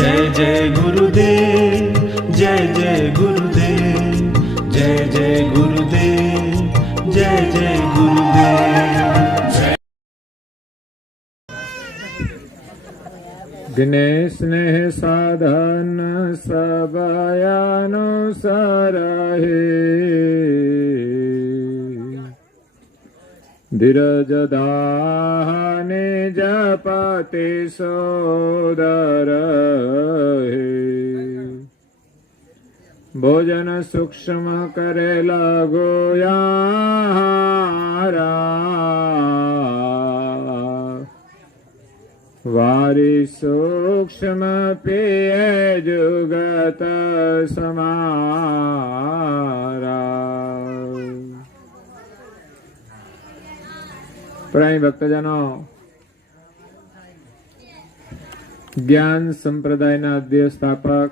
जय जय गुरुदेव, जय जय गुरुदेव, जय जय गुरुदेव, जय जय गुरुदेव। जिने स्नेह साधन सबयानुसार है, धीरज दाहने जपते सोदर है, भोजन सूक्ष्म करे लगोयारा, वारी सूक्ष्म पिय जुगत समारा। प्रेमी भक्तजनों, ज्ञान संप्रदायना अद्य स्थापक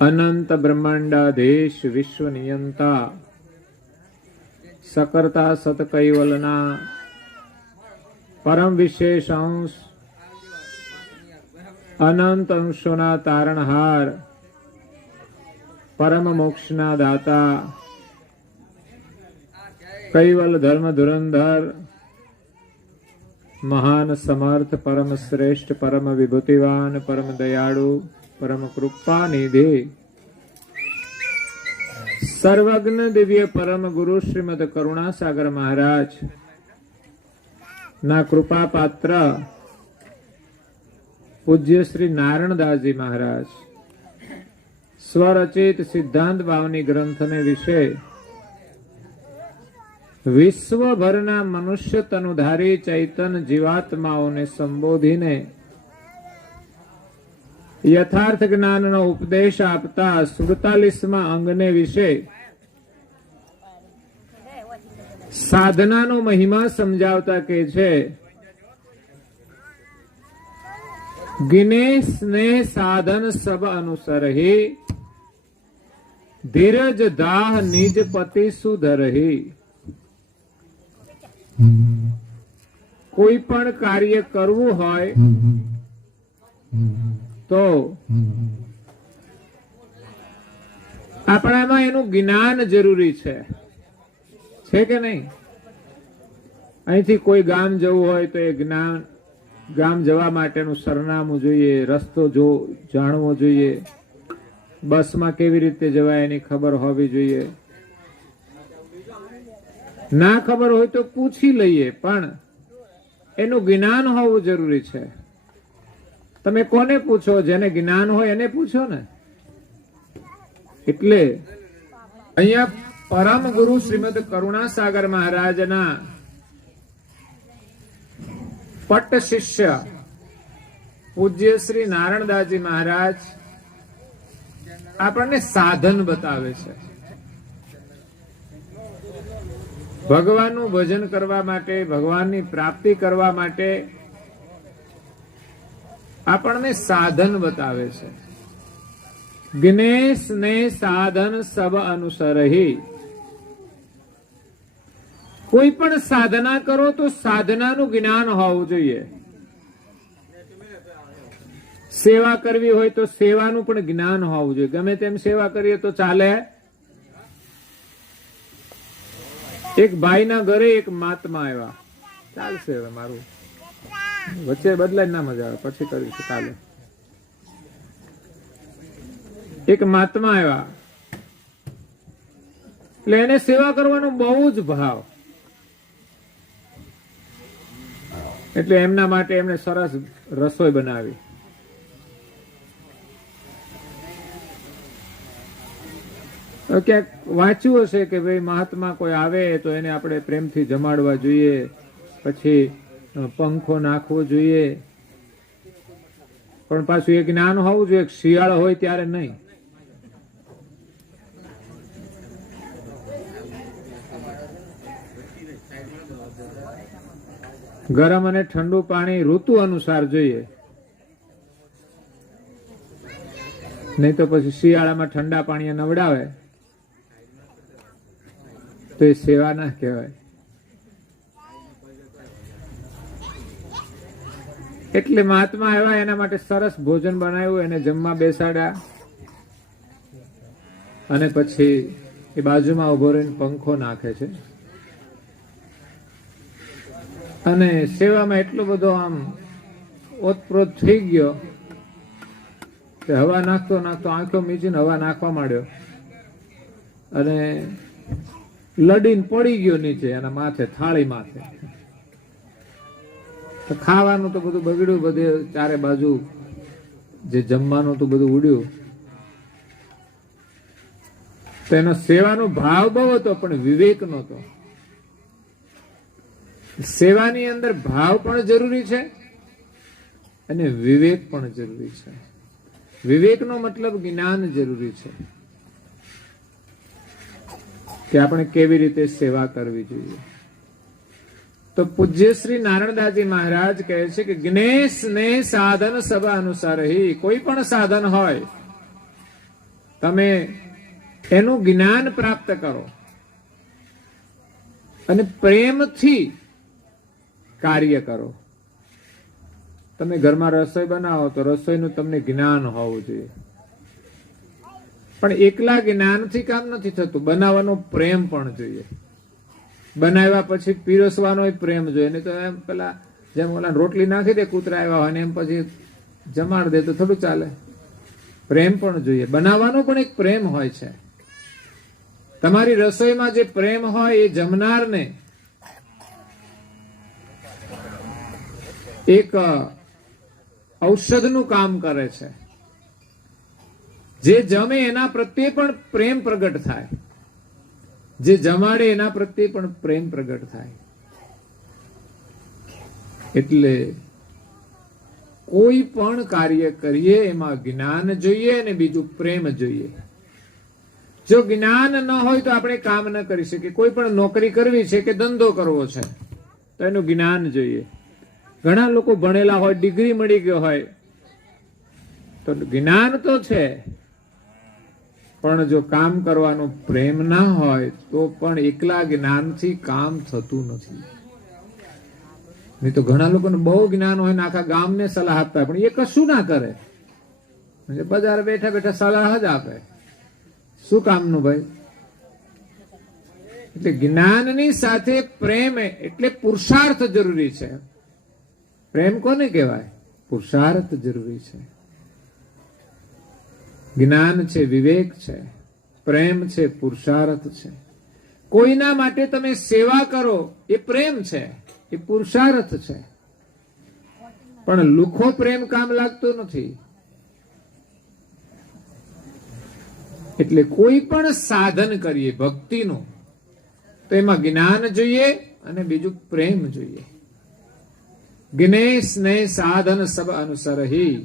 अनंत ब्रह्मांडाधीश विश्व नियंता सकर्ता सत कैवलना परम विशेष अंश अनंत अंशोना तारणहार परम मोक्षना दाता कैवल धर्म धुरंधर महान समर्थ परम श्रेष्ठ परम विभूतिवान परम दयाळु परम कृपा निधि सर्वज्ञ दिव्य परम गुरु श्रीमद करुणासागर महाराज ना कृपा पात्र पूज्य श्री नारायणदास जी महाराज स्वरचित सिद्धांत भावनी ग्रंथ ने विषय विश्वभરના મનુષ્ય તનુધારી ચૈતન જીવાત્માઓને સંબોધીને યથાર્થ જ્ઞાનનો ઉપદેશ આપતા 47મા અંગને વિશે સાધનાનો મહિમા સમજાવતા કહે છે, ગિને સ્નેહ સાધન સબ અનુસરહી, ધીરજ દાહ નિજ પતિ સુધરહી। કોઈ પણ કાર્ય કરવું હોય તો આપણામાં એનું જ્ઞાન જરૂરી છે કે નહીં? અહીંથી કોઈ ગામ જવું હોય તો એ જ્ઞાન, ગામ જવા માટેનું સરનામું જોઈએ, રસ્તો જાણવો જોઈએ, બસમાં કેવી રીતે જવાય એની ખબર હોવી જોઈએ। ના ખબર હોય તો પૂછી લઈએ, પણ એનું જ્ઞાન હોવું જરૂરી છે। તમે કોને પૂછો? જેને જ્ઞાન હોય એને પૂછો ને। એટલે અહીંયા પરમ ગુરુ શ્રીમદ કરુણાસાગર મહારાજના પટ્ટ શિષ્ય પૂજ્ય શ્રી નારાયણદાસજી મહારાજ આપણને સાધન બતાવે છે। ભગવાનનું ભજન કરવા માટે, ભગવાનની પ્રાપ્તિ કરવા માટે આપણને સાધન બતાવે છે। જ્ઞેશ ને સાધન સબ અનુસરહી, કોઈ પણ સાધના કરો તો સાધનાનું જ્ઞાન હોવું જોઈએ। સેવા કરવી હોય તો સેવાનું પણ જ્ઞાન હોવું જોઈએ। ગમે તેમ સેવા કરીએ તો ચાલે? એક ભાઈના ઘરે એક મહાત્મા આવ્યા, ચાલશે હવે મારું, વચ્ચે બદલાય ના મજા આવે, પછી કરીશું કાલે। એક મહાત્મા આવ્યા એટલે એને સેવા કરવાનો બહુ જ ભાવ, એટલે એમના માટે એમણે સરસ રસોઈ બનાવી। ક્યાંક વાંચ્યું હશે કે ભાઈ મહાત્મા કોઈ આવે તો એને આપણે પ્રેમથી જમાડવા જોઈએ, પછી પંખો નાખવો જોઈએ, પણ પાછું એ જ્ઞાન હોવું જોઈએ, શિયાળ હોય ત્યારે નહીં। ગરમ અને ઠંડુ પાણી ઋતુ અનુસાર જોઈએ, નહીં તો પછી શિયાળામાં ઠંડા પાણી નવડાવે તો એ સેવા ના કહેવાય। એટલે મહાત્મા આવ્યા, એના માટે સરસ ભોજન બનાવ્યું, એને જમવા બેસાડ્યા અને પછી એ બાજુમાં ઉભો રહીને પંખો નાખે છે અને સેવામાં એટલો બધો આમ ઓતપ્રોત થઈ ગયો કે હવા નાખતો નાખતો આંખો મીચીને હવા નાખવા માંડ્યો અને લડીને પડી ગયો નીચે એના માથે, થાળી માથે. તો ખાવાનું તો બધું બગડ્યું, બધે ચારે બાજુ જે જમવાનું તો બધું ઉડ્યું. તો એનો સેવાનો ભાવ બહુ હતો પણ વિવેક નહોતો. સેવાની અંદર ભાવ પણ જરૂરી છે અને વિવેક પણ જરૂરી છે. વિવેકનો મતલબ જ્ઞાન જરૂરી છે કે આપણે કેવી રીતે સેવા કરવી જોઈએ. તો પૂજ્ય શ્રી નારાયણદાસજી મહારાજ કહે છે કે જ્ઞેશ ને સાધન સભા અનુસાર કોઈ પણ સાધન હોય તમે એનું જ્ઞાન પ્રાપ્ત કરો અને પ્રેમથી કાર્ય કરો. તમે ઘરમાં રસોઈ બનાવો તો રસોઈનું તમને જ્ઞાન હોવું જોઈએ, પણ એકલા જ્ઞાનથી કામ નથી થતું. બનાવવાનો પ્રેમ પણ જોઈએ. બનાવ્યા પછી પીરસવાનો પ્રેમ જોઈએ. નહીં તો એમ પેલા જેમ ઓલા રોટલી નાખી દે કૂતરા આવ્યા હોય ને એમ પછી જમાડ દે તો થોડું ચાલે. પ્રેમ પણ જોઈએ. બનાવવાનો પણ એક પ્રેમ હોય છે. તમારી રસોઈમાં જે પ્રેમ હોય એ જમનારને એક ઔષધનું કામ કરે છે. જે જમે એના પ્રત્યે પણ પ્રેમ પ્રગટ થાય, જે જમાડે એના પ્રત્યે પણ પ્રેમ પ્રગટ થાય. એટલે કોઈ પણ કાર્ય કરીએ એમાં જ્ઞાન જોઈએ અને બીજું પ્રેમ જોઈએ. જો જ્ઞાન ન હોય તો આપણે કામ ન કરી શકીએ. કોઈ પણ નોકરી કરવી છે કે ધંધો કરવો છે તો એનું જ્ઞાન જોઈએ. ઘણા લોકો ભણેલા હોય, ડિગ્રી મળી ગયો હોય તો જ્ઞાન તો છે, પણ જો કામ કરવાનો પ્રેમ ના હોય તો પણ એકલા જ્ઞાનથી કામ થતું નથી. નહીં તો ઘણા લોકોને બહુ જ્ઞાન હોય ને આખા ગામને સલાહ આપતા હોય, પણ એ કશું ના કરે. બજાર બેઠા બેઠા સલાહ જ આપે. શું કામનું ભાઈ? એટલે જ્ઞાનની સાથે પ્રેમ એટલે પુરુષાર્થ જરૂરી છે. પ્રેમ કોને કહેવાય? પુરુષાર્થ જરૂરી છે. જ્ઞાન છે, વિવેક છે, પ્રેમ છે, પુરુષાર્થ છે. કોઈના માટે તમે સેવા કરો એ પ્રેમ છે, એ પુરુષાર્થ છે. પણ લુખો પ્રેમ કામ લાગતો નથી. એટલે કોઈ પણ સાધન કરીએ ભક્તિનું તો એમાં જ્ઞાન જોઈએ અને બીજું પ્રેમ જોઈએ. જ્ઞેશ ને સાધન સબ અનુસરહી,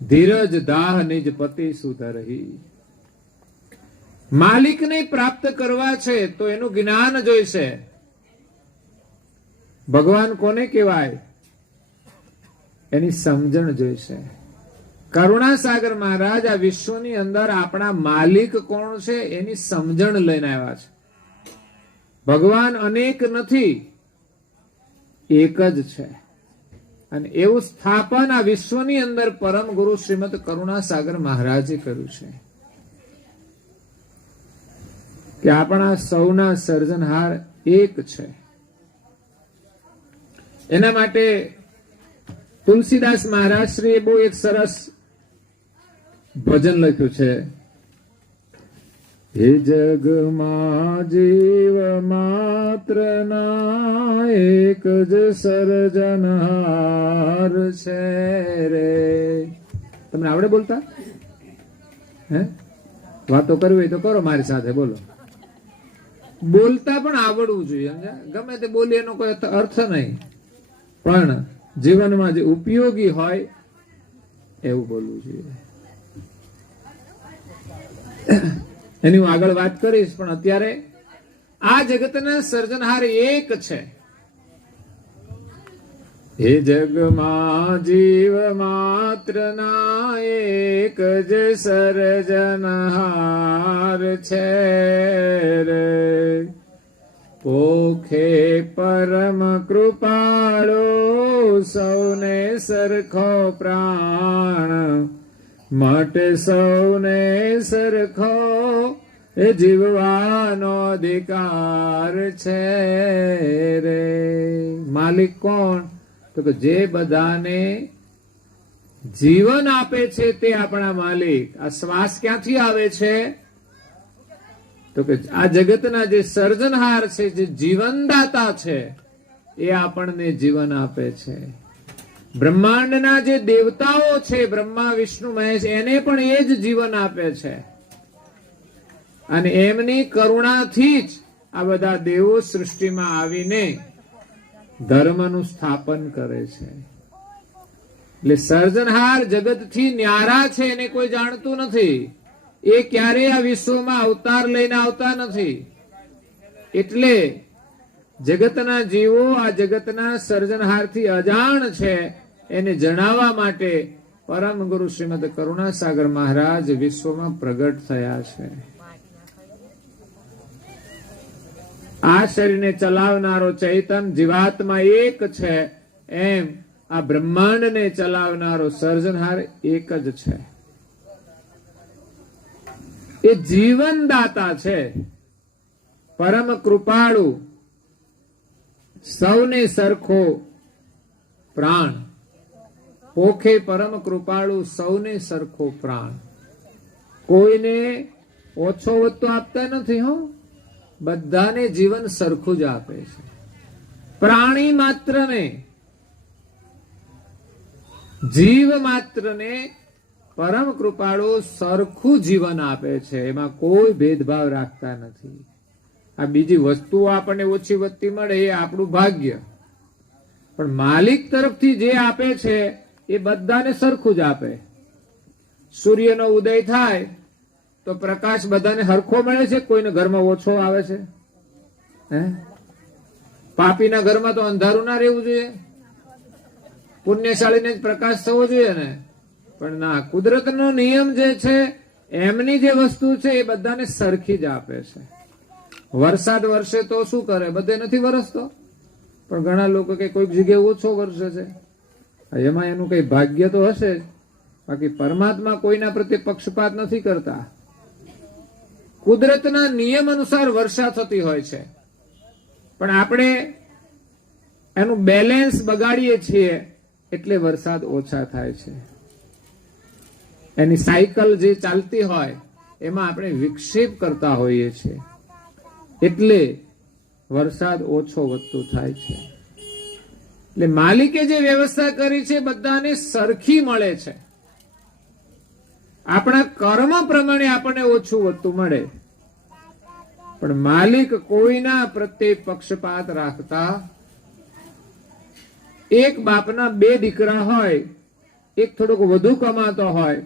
ધીરજ દાહ નિજ પતિ સુધરહી. માલિકને પ્રાપ્ત કરવા છે તો એનું જ્ઞાન જોઈશે. ભગવાન કોને કહેવાય? એની સમજણ જોઈશે. કરુણાસાગર મહારાજ આ વિશ્વની અંદર આપણા માલિક કોણ છે એની સમજણ લઈને આવ્યા છે. ભગવાન અનેક નથી, એક જ છે. અને એવું સ્થાપન આ વિશ્વની અંદર પરમ ગુરુ શ્રીમદ કરુણાસાગર મહારાજે કર્યું છે કે આપણા સૌના સર્જનહાર એક છે. એના માટે તુલસીદાસ મહારાજ શ્રીએ બહુ એક સરસ ભજન લખ્યું છે. હે જગમાં જીવ માત્ર ના એક જ સર્જનહાર છે રે. તમને આવડે બોલતા? હે વાતો કરવી હોય તો કરો મારી સાથે, બોલો. બોલતા પણ આવડવું જોઈએ. ગમે તે બોલી એનો કોઈ અર્થ નહીં, પણ જીવનમાં જે ઉપયોગી હોય એવું બોલવું જોઈએ. એની હું આગળ વાત કરીશ, પણ અત્યારે આ જગતના સર્જનહાર એક છે. હે જગમાં જીવ માત્ર ના એક જ સર્જનહાર છે રે. ઓખે પરમ કૃપાળો સૌને સરખો પ્રાણ માટે સૌને સરખો એ જીવવાનો અધિકાર છે રે. માલિક કોણ? તો કે જે બધાને જીવન આપે છે તે આપણા માલિક. આ શ્વાસ ક્યાંથી આવે છે? તો કે આ જગતના જે સર્જનહાર છે, જે જીવનદાતા છે, એ આપણને જીવન આપે છે. બ્રહ્માંડના જે દેવતાઓ છે, બ્રહ્મા વિષ્ણુ મહેશ, એને પણ એ જ જીવન આપે છે. અને એમની કરુણાથી જ આ બધા દેવો સૃષ્ટિમાં આવીને ધર્મનું સ્થાપન કરે છે. એટલે સર્જનહાર જગતથી ન્યારા છે, એને કોઈ જાણતું નથી. એ ક્યારેય આ વિશ્વમાં અવતાર લઈને આવતા નથી. એટલે જગતના જીવો આ જગતના સર્જનહારથી અજાણ છે, એને જણાવવા માટે પરમ ગુરુ શ્રીમદ કરુણાસાગર મહારાજ વિશ્વમાં પ્રગટ થયા છે. આ શરીરને ચલાવનારો ચૈતન જીવાત્મા એક છે, એમ આ બ્રહ્માંડને ચલાવનારો સર્જનહાર એક જ છે. એ જીવનદાતા છે, પરમ કૃપાળુ, સૌને સરખો પ્રાણ. ઓખે પરમ કૃપાળુ સૌને સરખો પ્રાણ. કોઈને ઓછો વધતો આપતા નથી. હો, બધાને જીવન સરખું જ આપે છે. પ્રાણી માત્રને, જીવ માત્રને પરમ કૃપાળુ સરખું જીવન આપે છે. એમાં કોઈ ભેદભાવ રાખતા નથી. આ બીજી વસ્તુઓ આપણને ઓછી વધતી મળે એ આપણું ભાગ્ય, પણ માલિક તરફથી જે આપે છે એ બધાને સરખું જ આપે. સૂર્યનો ઉદય થાય તો પ્રકાશ બધાને સરખો મળે છે? કોઈને ઘરમાં ઓછો આવે છે? હે, પાપીના ઘરમાં તો અંધારું ના રહેવું જોઈએ, પુણ્યશાળીને જ પ્રકાશ થવો જોઈએ ને. પણ ના, કુદરતનો નિયમ જે છે, એમની જે વસ્તુ છે એ બધાને સરખી જ આપે છે. વરસાદ વરસે તો શું કરે? બધે નથી વરસતો, પણ ઘણા લોકો કે કોઈક જગ્યાએ ઓછો વરસે છે. એમાં એનું કઈ ભાગ્ય તો હશે જ. બાકી પરમાત્મા કોઈના પ્રત્યે પક્ષપાત નથી કરતા. કુદરતના નિયમ અનુસાર વર્ષા થતી હોય છે, પણ આપણે એનું બેલેન્સ બગાડીએ છીએ એટલે વરસાદ ઓછા થાય છે. એની સાયકલ જે ચાલતી હોય એમાં આપણે વિક્ષેપ કરતા હોઈએ છીએ, એટલે વરસાદ ઓછો વધતો થાય છે. એટલે માલિકે જે વ્યવસ્થા કરી છે બધાને સરખી મળે છે. આપણા કર્મ પ્રમાણે આપણને ઓછું વધતું મળે, પણ માલિક કોઈના પ્રત્યે પક્ષપાત રાખતા. એક બાપના બે દીકરા હોય, એક થોડોક વધુ કમાતો હોય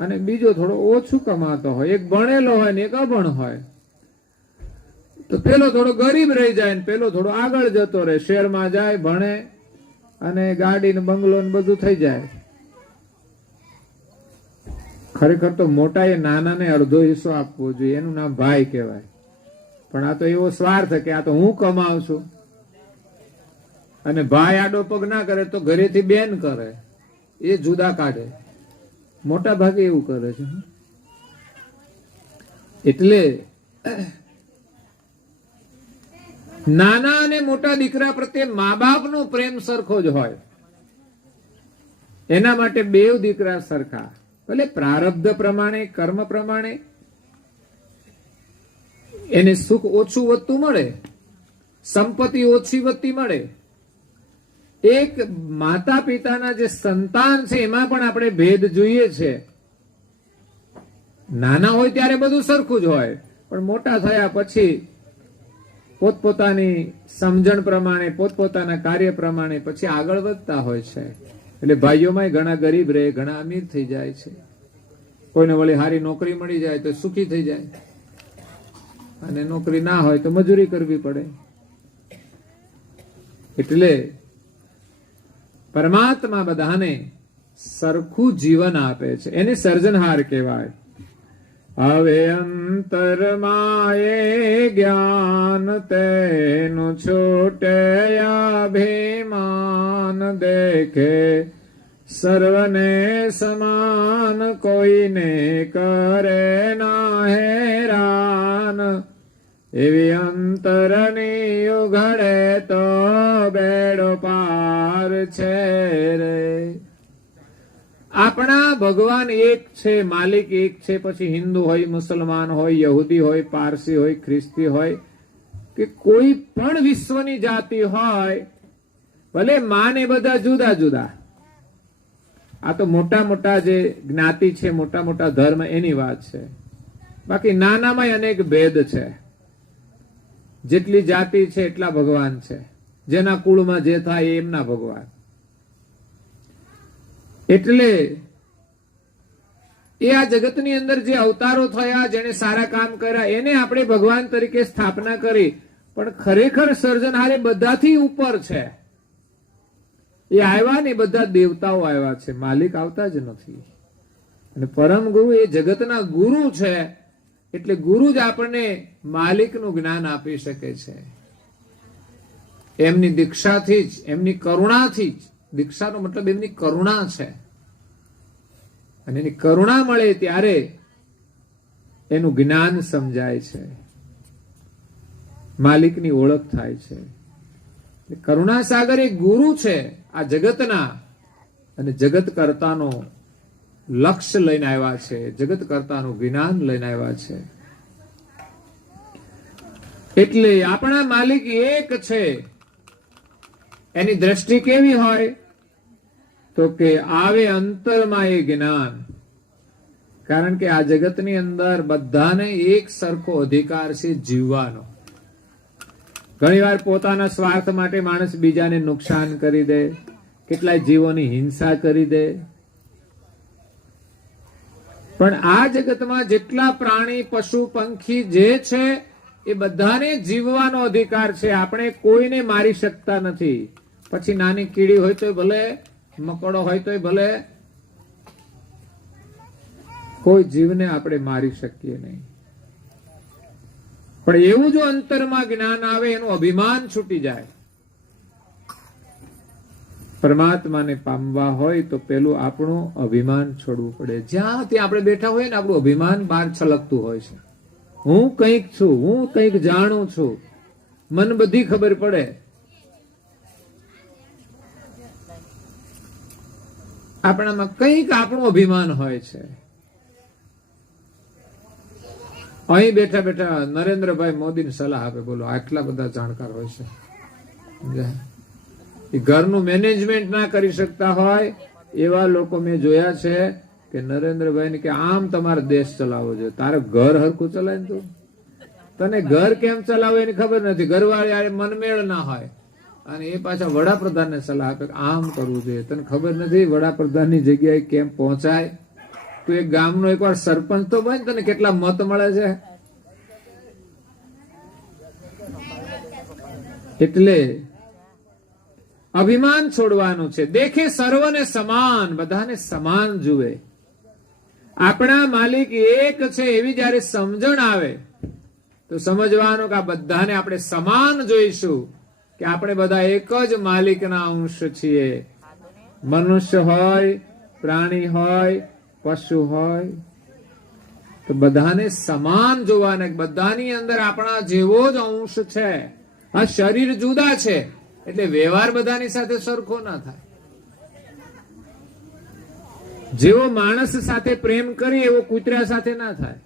અને બીજો થોડો ઓછું કમાતો હોય. એક ભણેલો હોય ને એક અભણ હોય, તો પેલો થોડો ગરીબ રહી જાય ને પેલો થોડો આગળ જતો રહે. શહેરમાં જાય, ભણે અને ગાડી ને બંગલો ને બધું થઈ જાય. ખરેખર તો મોટાએ નાનાને અડધો હિસ્સો આપવો જોઈએ, એનું નામ ભાઈ કહેવાય. પણ આ તો એવો સ્વાર્થ કે આ તો હું કમાઉં છું, અને ભાઈ આડો પગ ના કરે તો ઘરેથી બેન કરે, એ જુદા કાઢે. મોટા ભાગે એવું કરે છે. એટલે નાના અને મોટા દીકરા પ્રત્યે મા બાપનો પ્રેમ સરખો જ હોય. એના માટે બેવ દીકરા સરખા. ભલે પ્રારબ્ધ પ્રમાણે, કર્મ પ્રમાણે એને સુખ ઓછું વધતું મળે, સંપત્તિ ઓછી વધતી મળે. એક માતા પિતાના જે સંતાન છે એમાં પણ આપણે ભેદ જોઈએ છે. નાના હોય ત્યારે બધું સરખું જ હોય, પણ મોટા થયા પછી પોતપોતાની સમજણ પ્રમાણે, પોતપોતાના કાર્ય પ્રમાણે પછી આગળ વધતા હોય છે. એટલે ભાઈઓમાં ઘણા ગરીબ રહે, ઘણા અમીર થઈ જાય છે. કોઈને વળી સારી નોકરી મળી જાય તો સુખી થઈ જાય, અને નોકરી ના હોય તો મજૂરી કરવી પડે. એટલે પરમાત્મા બધાને સરખું જીવન આપે છે. એને સર્જનહાર કહેવાય. હવે અંતરમાં એ જ્ઞાન તેનું છૂટે અભિમાન દેખે સર્વને સમાન કોઈને કરે ના હેરાન એવી અંતરની ઉઘડે તો બેડો પાર છે રે. આપણા ભગવાન એક છે, માલિક એક છે. પછી હિન્દુ હોય, મુસલમાન હોય, યહૂદી હોય, પારસી હોય, ખ્રિસ્તી હોય કે કોઈ પણ વિશ્વની જાતિ હોય, ભલે માને બધા જુદા જુદા. આ તો મોટા મોટા જે જ્ઞાતિ છે, મોટા મોટા ધર્મ, એની વાત છે. બાકી નાનામાં અનેક ભેદ છે. જેટલી જાતિ છે એટલા ભગવાન છે. જેના કુળમાં જે થાય એમના ભગવાન. એટલે એ આ જગતની અંદર જે અવતારો થયા, જેને સારા કામ કર્યા, એને આપણે ભગવાન તરીકે સ્થાપના કરી. પણ ખરેખર સર્જનહાર બધાથી ઉપર છે. એ આવ્યા ને બધા દેવતાઓ આવ્યા છે, માલિક આવતા જ નથી. અને પરમ ગુરુ એ જગતના ગુરુ છે. એટલે ગુરુ જ આપણને માલિકનું જ્ઞાન આપી શકે છે. એમની દીક્ષાથી જ, એમની કરુણાથી જ. દીક્ષાનો મતલબ એમની કરુણા છે. અને એની કરુણા મળે ત્યારે એનું જ્ઞાન સમજાય છે, માલિકની ઓળખ થાય છે. કરુણા સાગર એ ગુરુ છે આ જગતના. અને જગત કરતાનો લક્ષ્ય લઈને આવ્યા છે, જગત કરતાનું જ્ઞાન લઈને આવ્યા છે. એટલે આપણા માલિક એક છે. એની દ્રષ્ટિ કેવી હોય તો કે આવે અંતરમાં એ જ્ઞાન. કારણ કે આ જગતની અંદર બધાને એક સરખો અધિકાર છે જીવવાનો. ઘણીવાર પોતાના સ્વાર્થ માટે માણસ બીજાને નુકસાન કરી દે, કેટલાય જીવોની હિંસા કરી દે. પણ આ જગતમાં જેટલા પ્રાણી, પશુ, પંખી જે છે એ બધાને જીવવાનો અધિકાર છે. આપણે કોઈને મારી શકતા નથી. પછી નાની કીડી હોય તોય ભલે, મકોડો હોય તોય ભલે, કોઈ જીવને આપણે મારી શકીએ નહીં. પણ એવું જો અંતરમાં જ્ઞાન આવે, એનું અભિમાન છૂટી જાય. પરમાત્માને પામવા હોય તો પેલું આપણું અભિમાન છોડવું પડે. જ્યાં ત્યાં આપણે બેઠા હોય ને, આપણું અભિમાન બહાર છલકતું હોય છે. હું કંઈક છું, હું કંઈક જાણું છું, મને બધી ખબર પડે. આપણામાં કંઈક આપણું અભિમાન હોય છે. અહીં બેઠા બેઠા નરેન્દ્રભાઈ મોદીની સલાહ આપે, બોલો આટલા બધા જાણકાર હોય છે. એ ઘરનું મેનેજમેન્ટ ના કરી શકતા હોય એવા લોકો મેં જોયા છે કે નરેન્દ્રભાઈ કે આમ તમારે દેશ ચલાવવો જોઈએ. તારે ઘર હરખું ચલાય ને, તું તને ઘર કેમ ચલાવે એની ખબર નથી. ઘરવાળી મનમેળ ના હોય અને એ પાછા વડાપ્રધાનને સલાહ આપે કે આમ કરવું જોઈએ. તને ખબર નથી વડાપ્રધાનની જગ્યાએ કેમ પહોંચાય? તું એક ગામનો એકવાર સરપંચ તો બન, તને કેટલા મત મળે છે. એટલે અભિમાન છોડવાનું છે. દેખે સર્વને સમાન, બધાને સમાન જુએ. આપણા માલિક એક છે એવી જયારે સમજણ આવે તો સમજવાનું કે આ બધાને આપણે સમાન જોઈશું, કે આપણે બધા એક જ માલિકના અંશ છીએ. મનુષ્ય હોય, પ્રાણી હોય, પશુ હોય, તો બધાને સમાન જોવાના. બધાની અંદર આપણા જેવો જ અંશ છે. આ શરીર જુદા છે એટલે વ્યવહાર બધાની સાથે સરખો ના થાય. જેવો માણસ સાથે પ્રેમ કરીએ એવો કૂતરા સાથે ના થાય.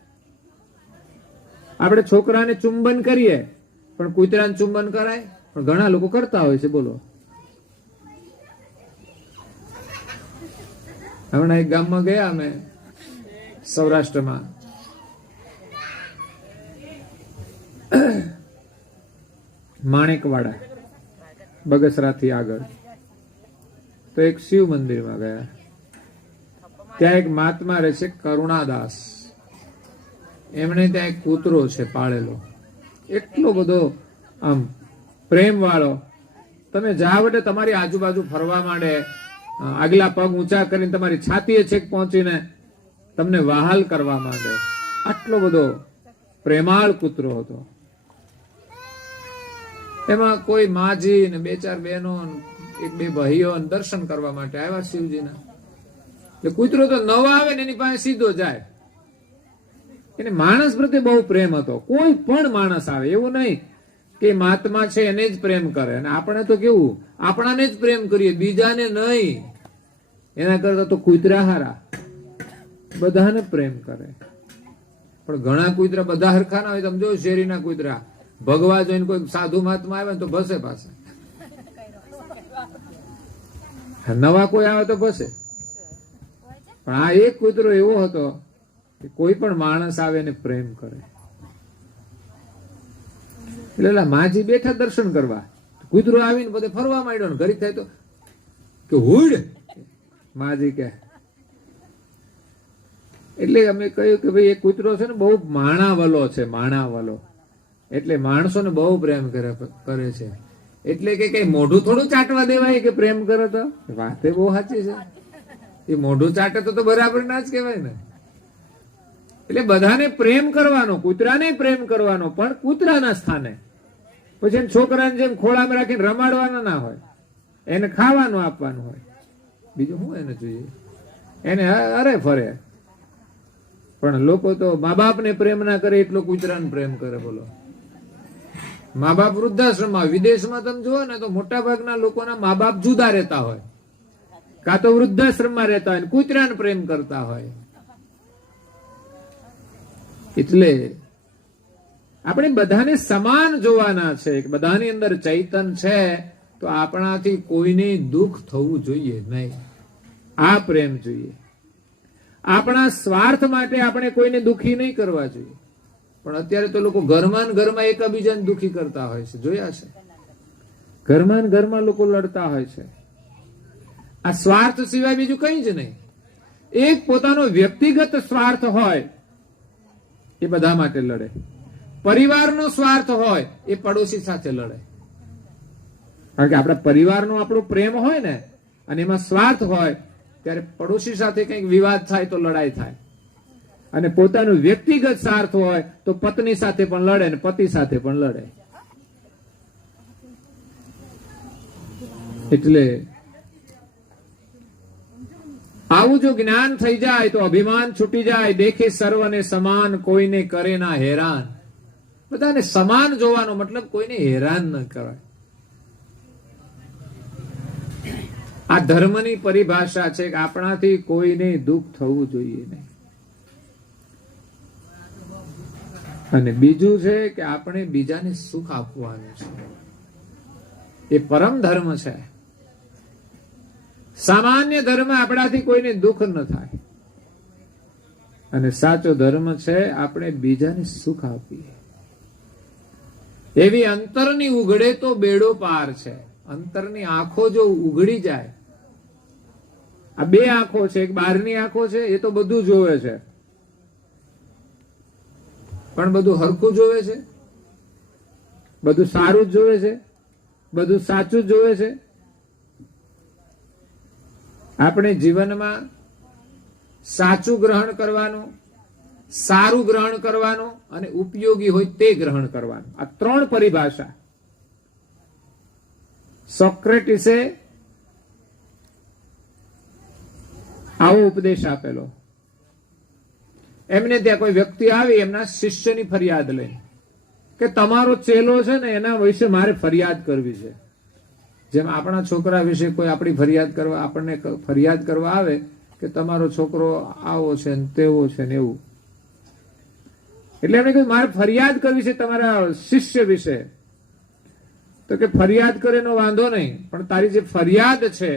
આપણે છોકરાને ચુંબન કરીએ પણ કૂતરાને ચુંબન કરાય? પણ ઘણા લોકો કરતા હોય છે. બોલો, હમણાં એક ગામમાં ગયા અમે, સૌરાષ્ટ્રમાં. માણેકવાડા, બગસરાથી આગળ. તો એક શિવ મંદિરમાં ગયા. ત્યાં એક મહાત્મા રહે છે, કરુણાદાસ. એમણે ત્યાં એક કૂતરો છે પાળેલો, એટલો બધો આમ પ્રેમ વાળો. તમે જાવ એટલે તમારી આજુબાજુ ફરવા માંડે, આગલા પગ ઊંચા કરીને તમારી છાતીએ છેક પહોંચીને તમને વહાલ કરવા માંડે. આટલો બધો પ્રેમાળ કૂતરો હતો. એમાં કોઈ માજી ને 2-4 બહેનો, 1-2 ભાઈઓ દર્શન કરવા માટે આવ્યા શિવજીના. એટલે કૂતરો તો નવો આવે ને એની પાસે સીધો જાય. એને માણસ પ્રત્યે બહુ પ્રેમ હતો. કોઈ પણ માણસ આવે એવું નહીં કે મહાત્મા છે એને જ પ્રેમ કરે, અને આપણે તો કેવું આપણાને જ પ્રેમ કરીએ, બીજાને નહીં. એના કરતા તો કૂતરા હારા, બધાને પ્રેમ કરે. પણ ઘણા કૂતરા બધા હરખા ના હોય. તમે જો શેરીના કૂતરા ભગવા જોઈને કોઈ સાધુ મહાત્મા આવે ને તો ભસે પાસે, નવા કોઈ આવે તો ભસે. પણ આ એક કૂતરો એવો હતો કે કોઈ પણ માણસ આવે ને પ્રેમ કરે. એટલે માજી બેઠા દર્શન કરવા, કૂતરો આવીને બધે ફરવા માંડ્યો ને ઘડી થાય તો કે હુડ માજી કે. એટલે અમે કહ્યું કે ભાઈ એ કૂતરો છે ને બહુ માણાવલો છે, માણાવલો. એટલે માણસોને બહુ પ્રેમ કરે છે. એટલે કે કઈ મોઢું થોડું ચાટવા દેવાય કે પ્રેમ કરે તો? વાતે બહુ સાચી છે. એ મોઢું ચાટે તો બરાબર ના જ કહેવાય ને. એટલે બધાને પ્રેમ કરવાનો, કૂતરાને પ્રેમ કરવાનો, પણ કૂતરાના સ્થાને. પછી એને છોકરાને જેમ ખોળામાં રાખીને રમાડવાના ના હોય, એને ખાવાનું આપવાનું હોય. બીજું શું એને જોઈએ? એને અરે ફરે. પણ લોકો તો મા બાપને પ્રેમ ના કરે એટલો કૂતરાને પ્રેમ કરે. બોલો, મા બાપ વૃદ્ધાશ્રમમાં, વિદેશમાં તમે જુઓ ને તો મોટા ભાગના લોકોના મા બાપ જુદા રહેતા હોય, કાં તો વૃદ્ધાશ્રમમાં રહેતા હોય, કૂતરાને પ્રેમ કરતા હોય. એટલે આપણે બધાને સમાન જોવાના છે. બધાની અંદર ચૈતન છે તો આપણાથી કોઈને દુઃખ થવું જોઈએ નહીં. આ પ્રેમ જોઈએ. આપણા સ્વાર્થ માટે આપણે કોઈને દુઃખી નહીં કરવા જોઈએ. પણ અત્યારે તો લોકો ઘરમાં ને ઘરમાં એકબીજાને દુઃખી કરતા હોય છે, જોયા છે. ઘરમાં ને ઘરમાં લોકો લડતા હોય છે. આ સ્વાર્થ સિવાય બીજું કઈ જ નહીં. એક પોતાનો વ્યક્તિગત સ્વાર્થ હોય એ બધા માટે લડે. પરિવારનો સ્વાર્થ હોય એ પડોશી સાથે લડે. કારણ કે આપણા પરિવારનો આપણો પ્રેમ હોય ને, અને એમાં સ્વાર્થ હોય ત્યારે પડોશી સાથે કંઈક વિવાદ થાય તો લડાઈ થાય. અને પોતાનો વ્યક્તિગત સ્વાર્થ હોય તો પત્ની સાથે પણ લડે ને પતિ સાથે પણ લડે. એટલે આવું જો જ્ઞાન થઈ જાય તો અભિમાન છૂટી જાય. દેખે સર્વને સમાન, કોઈને કરે ના હેરાન. બધાને સમાન જોવાનો મતલબ કોઈને હેરાન ન કરાય. આ ધર્મની પરિભાષા છે કે આપણાથી કોઈને દુઃખ થવું જોઈએ નહીં. અને બીજું છે કે આપણે બીજાને સુખ આપવાનું છે. એ પરમ ધર્મ છે. સામાન્ય ધર્મ આપણાથી કોઈને દુઃખ ન થાય. અને સાચો ધર્મ છે આપણે બીજાને સુખ આપીએ. એવી અંતરની ઉઘડે તો બેડો પાર છે. અંતરની આંખો જો ઉઘડી જાય, આ બે આંખો છે, એક બહારની આંખો છે, એ તો બધું જોવે છે, પણ બધું હરખું જોવે છે, બધું સારું જ જોવે છે, બધું સાચું જ જોવે છે. આપણે જીવનમાં સાચું ગ્રહણ કરવાનું, સારું ગ્રહણ કરવાનું અને ઉપયોગી હોય તે ગ્રહણ કરવાનું. આ ત્રણ પરિભાષા સોક્રેટિસે આવો ઉપદેશ આપેલો. એમને ત્યાં કોઈ વ્યક્તિ આવી એમના શિષ્યની ફરિયાદ લઈ કે તમારો ચેલો છે ને એના વિશે મારે ફરિયાદ કરવી છે. જેમ આપણા છોકરા વિશે કોઈ આપણી ફરિયાદ કરવા, આપણને ફરિયાદ કરવા આવે કે તમારો છોકરો આવો છે ને તેવો છે ને એવું. એટલે એમણે કહ્યું મારે ફરિયાદ કરવી છે તમારા શિષ્ય વિશે. તો કે ફરિયાદ કરે એનો વાંધો નહીં, પણ તારી જે ફરિયાદ છે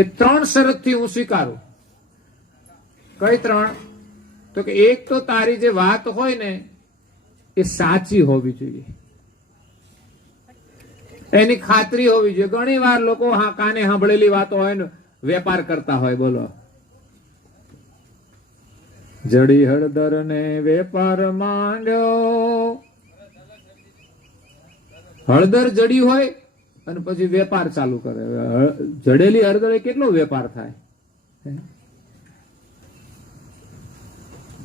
એ 3 શરતથી હું સ્વીકારું. કઈ 3? તો કે એક તો તારી જે વાત હોય ને એ સાચી હોવી જોઈએ, એની ખાતરી હોવી જોઈએ. ઘણી વાર લોકો કાને સાંભળેલી વાતો હોય ને વેપાર કરતા હોય. બોલો, જડી હળદર ને વેપાર માંડ્યો. હળદર જડી હોય અને પછી વેપાર ચાલુ કરે. જડેલી હળદર કેટલો વેપાર થાય?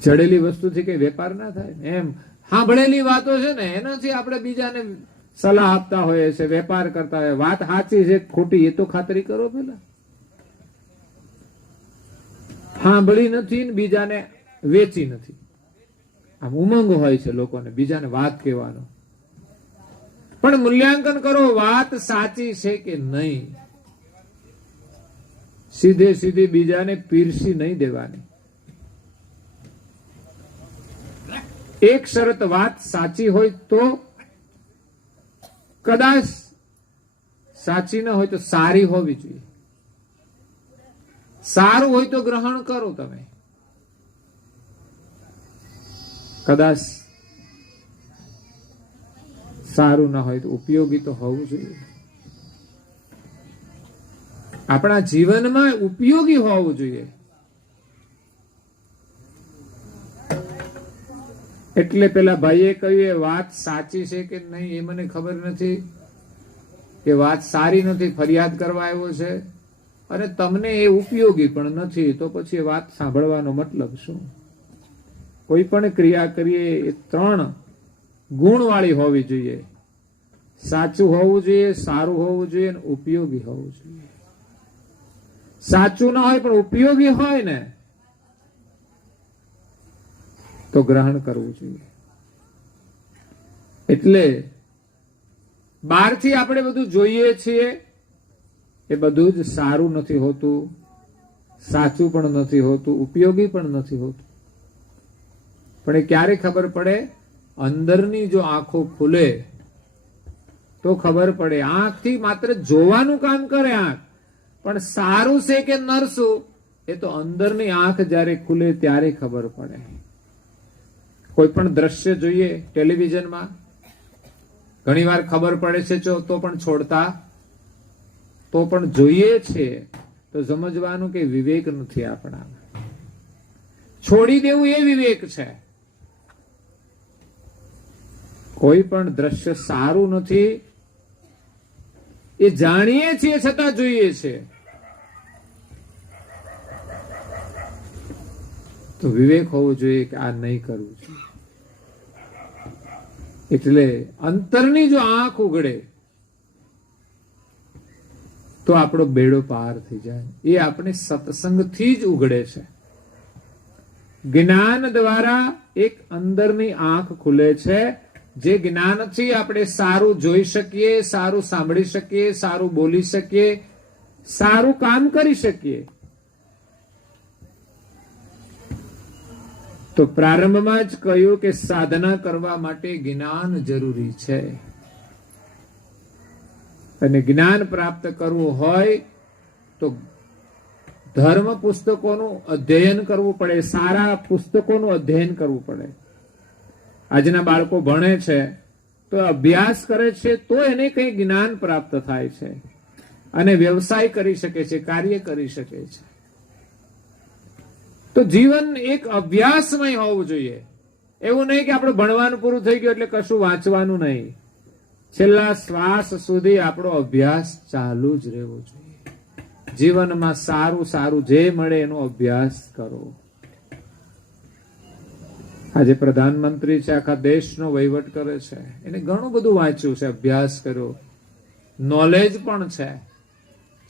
જડેલી વસ્તુથી કઈ વેપાર ના થાય ને. એમ સાંભળેલી વાતો છે ને એનાથી આપણે બીજાને સલાહ આપતા હોઈએ છે, વેપાર કરતા હોય. વાત સાચી છે ખોટી એ તો ખાતરી કરો પેલા. સાંભળી નથી ને બીજાને વેચી નથી. આમ ઉમંગ હોય છે લોકોને બીજાને વાત કહેવાનો. પણ મૂલ્યાંકન કરો વાત સાચી છે કે નહીં. સીધે સીધી બીજાને પીરસી નહીં દેવાની. એક શરત, વાત સાચી હોય તો કદાચ સાચી ન હોય તો સારી હોવી જોઈએ. સારું હોય તો ગ્રહણ કરો તમે. કદાચ સારું ના હોય તો ઉપયોગી તો હોવું જોઈએ. આપણા જીવનમાં ઉપયોગી હોવું જોઈએ. એટલે પેલા ભાઈએ કહ્યું એ વાત સાચી છે કે નહીં એ મને ખબર નથી, એ વાત સારી નથી, ફરિયાદ કરવા આવ્યો છે અને તમને એ ઉપયોગી પણ નથી, તો પછી એ વાત સાંભળવાનો મતલબ શું? કોઈ પણ ક્રિયા કરીએ એ 3 ગુણવાળી હોવી જોઈએ. સાચું હોવું જોઈએ, સારું હોવું જોઈએ અને ઉપયોગી હોવું જોઈએ. સાચું ના હોય પણ ઉપયોગી હોય ને તો ગ્રહણ કરવું જોઈએ. એટલે બહારથી આપણે બધું જોઈએ છીએ એ બધું જ સારું નથી હોતું, સાચું પણ નથી હોતું, ઉપયોગી પણ નથી હોતું. પણ એ ક્યારે ખબર પડે? અંદરની જો આંખો ખુલે તો ખબર પડે. આંખથી માત્ર જોવાનું કામ કરે આંખ, પણ સારું છે કે નરસું એ તો અંદરની આંખ જ્યારે ખુલે ત્યારે ખબર પડે. કોઈ પણ દ્રશ્ય જોઈએ ટેલિવિઝનમાં, ઘણી વાર ખબર પડે છે તો પણ છોડતા, તો પણ જોઈએ છે તો સમજવાનું કે વિવેક નથી આપણા. છોડી દેવું એ વિવેક છે. કોઈ પણ દ્રશ્ય સારું નથી એ જાણીએ છીએ છતાં જોઈએ છે તો વિવેક હોવો જોઈએ કે આ નહીં કરવું જોઈએ. એટલે અંતરની જો આંખ ઉઘડે તો આપણો બેડો પાર થઈ જાય. એ આપણે સત્સંગથી જ ઉઘડે છે. જ્ઞાન દ્વારા એક અંદરની આંખ ખુલે છે. જે જ્ઞાનથી આપણે સારું જોઈ શકીએ, સારું સાંભળી શકીએ, સારું બોલી શકીએ, સારું કામ કરી શકીએ. તો પ્રારંભમાં જ કહ્યું કે સાધના કરવા માટે જ્ઞાન જરૂરી છે. અને જ્ઞાન પ્રાપ્ત કરવું હોય તો ધર્મ પુસ્તકોનું અધ્યયન કરવું પડે, સારા પુસ્તકોનું અધ્યયન કરવું પડે. આજના બાળકો ભણે છે તો અભ્યાસ કરે છે તો એને કંઈ જ્ઞાન પ્રાપ્ત થાય છે અને વ્યવસાય કરી શકે છે, કાર્ય કરી શકે છે. તો જીવન એક અભ્યાસમય હોવું જોઈએ. એવું નહીં કે આપણે ભણવાનું પૂરું થઈ ગયું એટલે કશું વાંચવાનું નહીં. છેલ્લા શ્વાસ સુધી આપણો અભ્યાસ ચાલુ જ રહેવો જોઈએ. જીવનમાં સારું સારું જે મળે એનો અભ્યાસ કરો. આજે પ્રધાનમંત્રી છે, આખા દેશનો વહીવટ કરે છે, એને ઘણું બધું વાંચ્યું છે, અભ્યાસ કર્યો, નોલેજ પણ છે,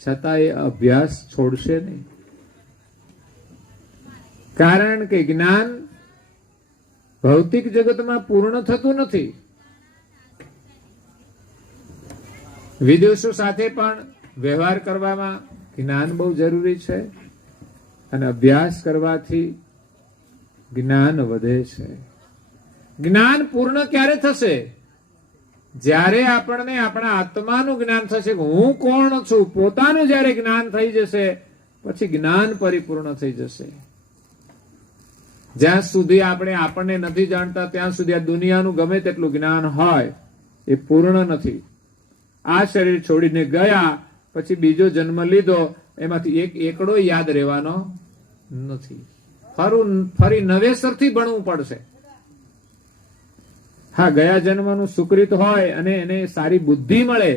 છતાં એ અભ્યાસ છોડશે નહીં. કારણ કે જ્ઞાન ભૌતિક જગતમાં પૂર્ણ થતું નથી. વિદેશો સાથે પણ વ્યવહાર કરવામાં જ્ઞાન બહુ જરૂરી છે અને અભ્યાસ કરવાથી જ્ઞાન વધે છે. જ્ઞાન પૂર્ણ ક્યારે થશે? જ્યારે આપણને આપણા આત્માનું જ્ઞાન થશે કે હું કોણ છું, પોતાનું જ્યારે જ્ઞાન થઈ જશે પછી જ્ઞાન પરિપૂર્ણ થઈ જશે. જ્યાં સુધી આપણે આપણને નથી જાણતા ત્યાં સુધી આ દુનિયાનું ગમે તેટલું જ્ઞાન હોય એ પૂર્ણ નથી. આ શરીર છોડીને ગયા પછી બીજો જન્મ લીધો, એમાંથી એક એકડો યાદ રહેવાનો નથી. ફરી નવેસરથી ભણવું પડશે. હા, ગયા જન્મનું સુકૃત હોય અને એને સારી બુદ્ધિ મળે,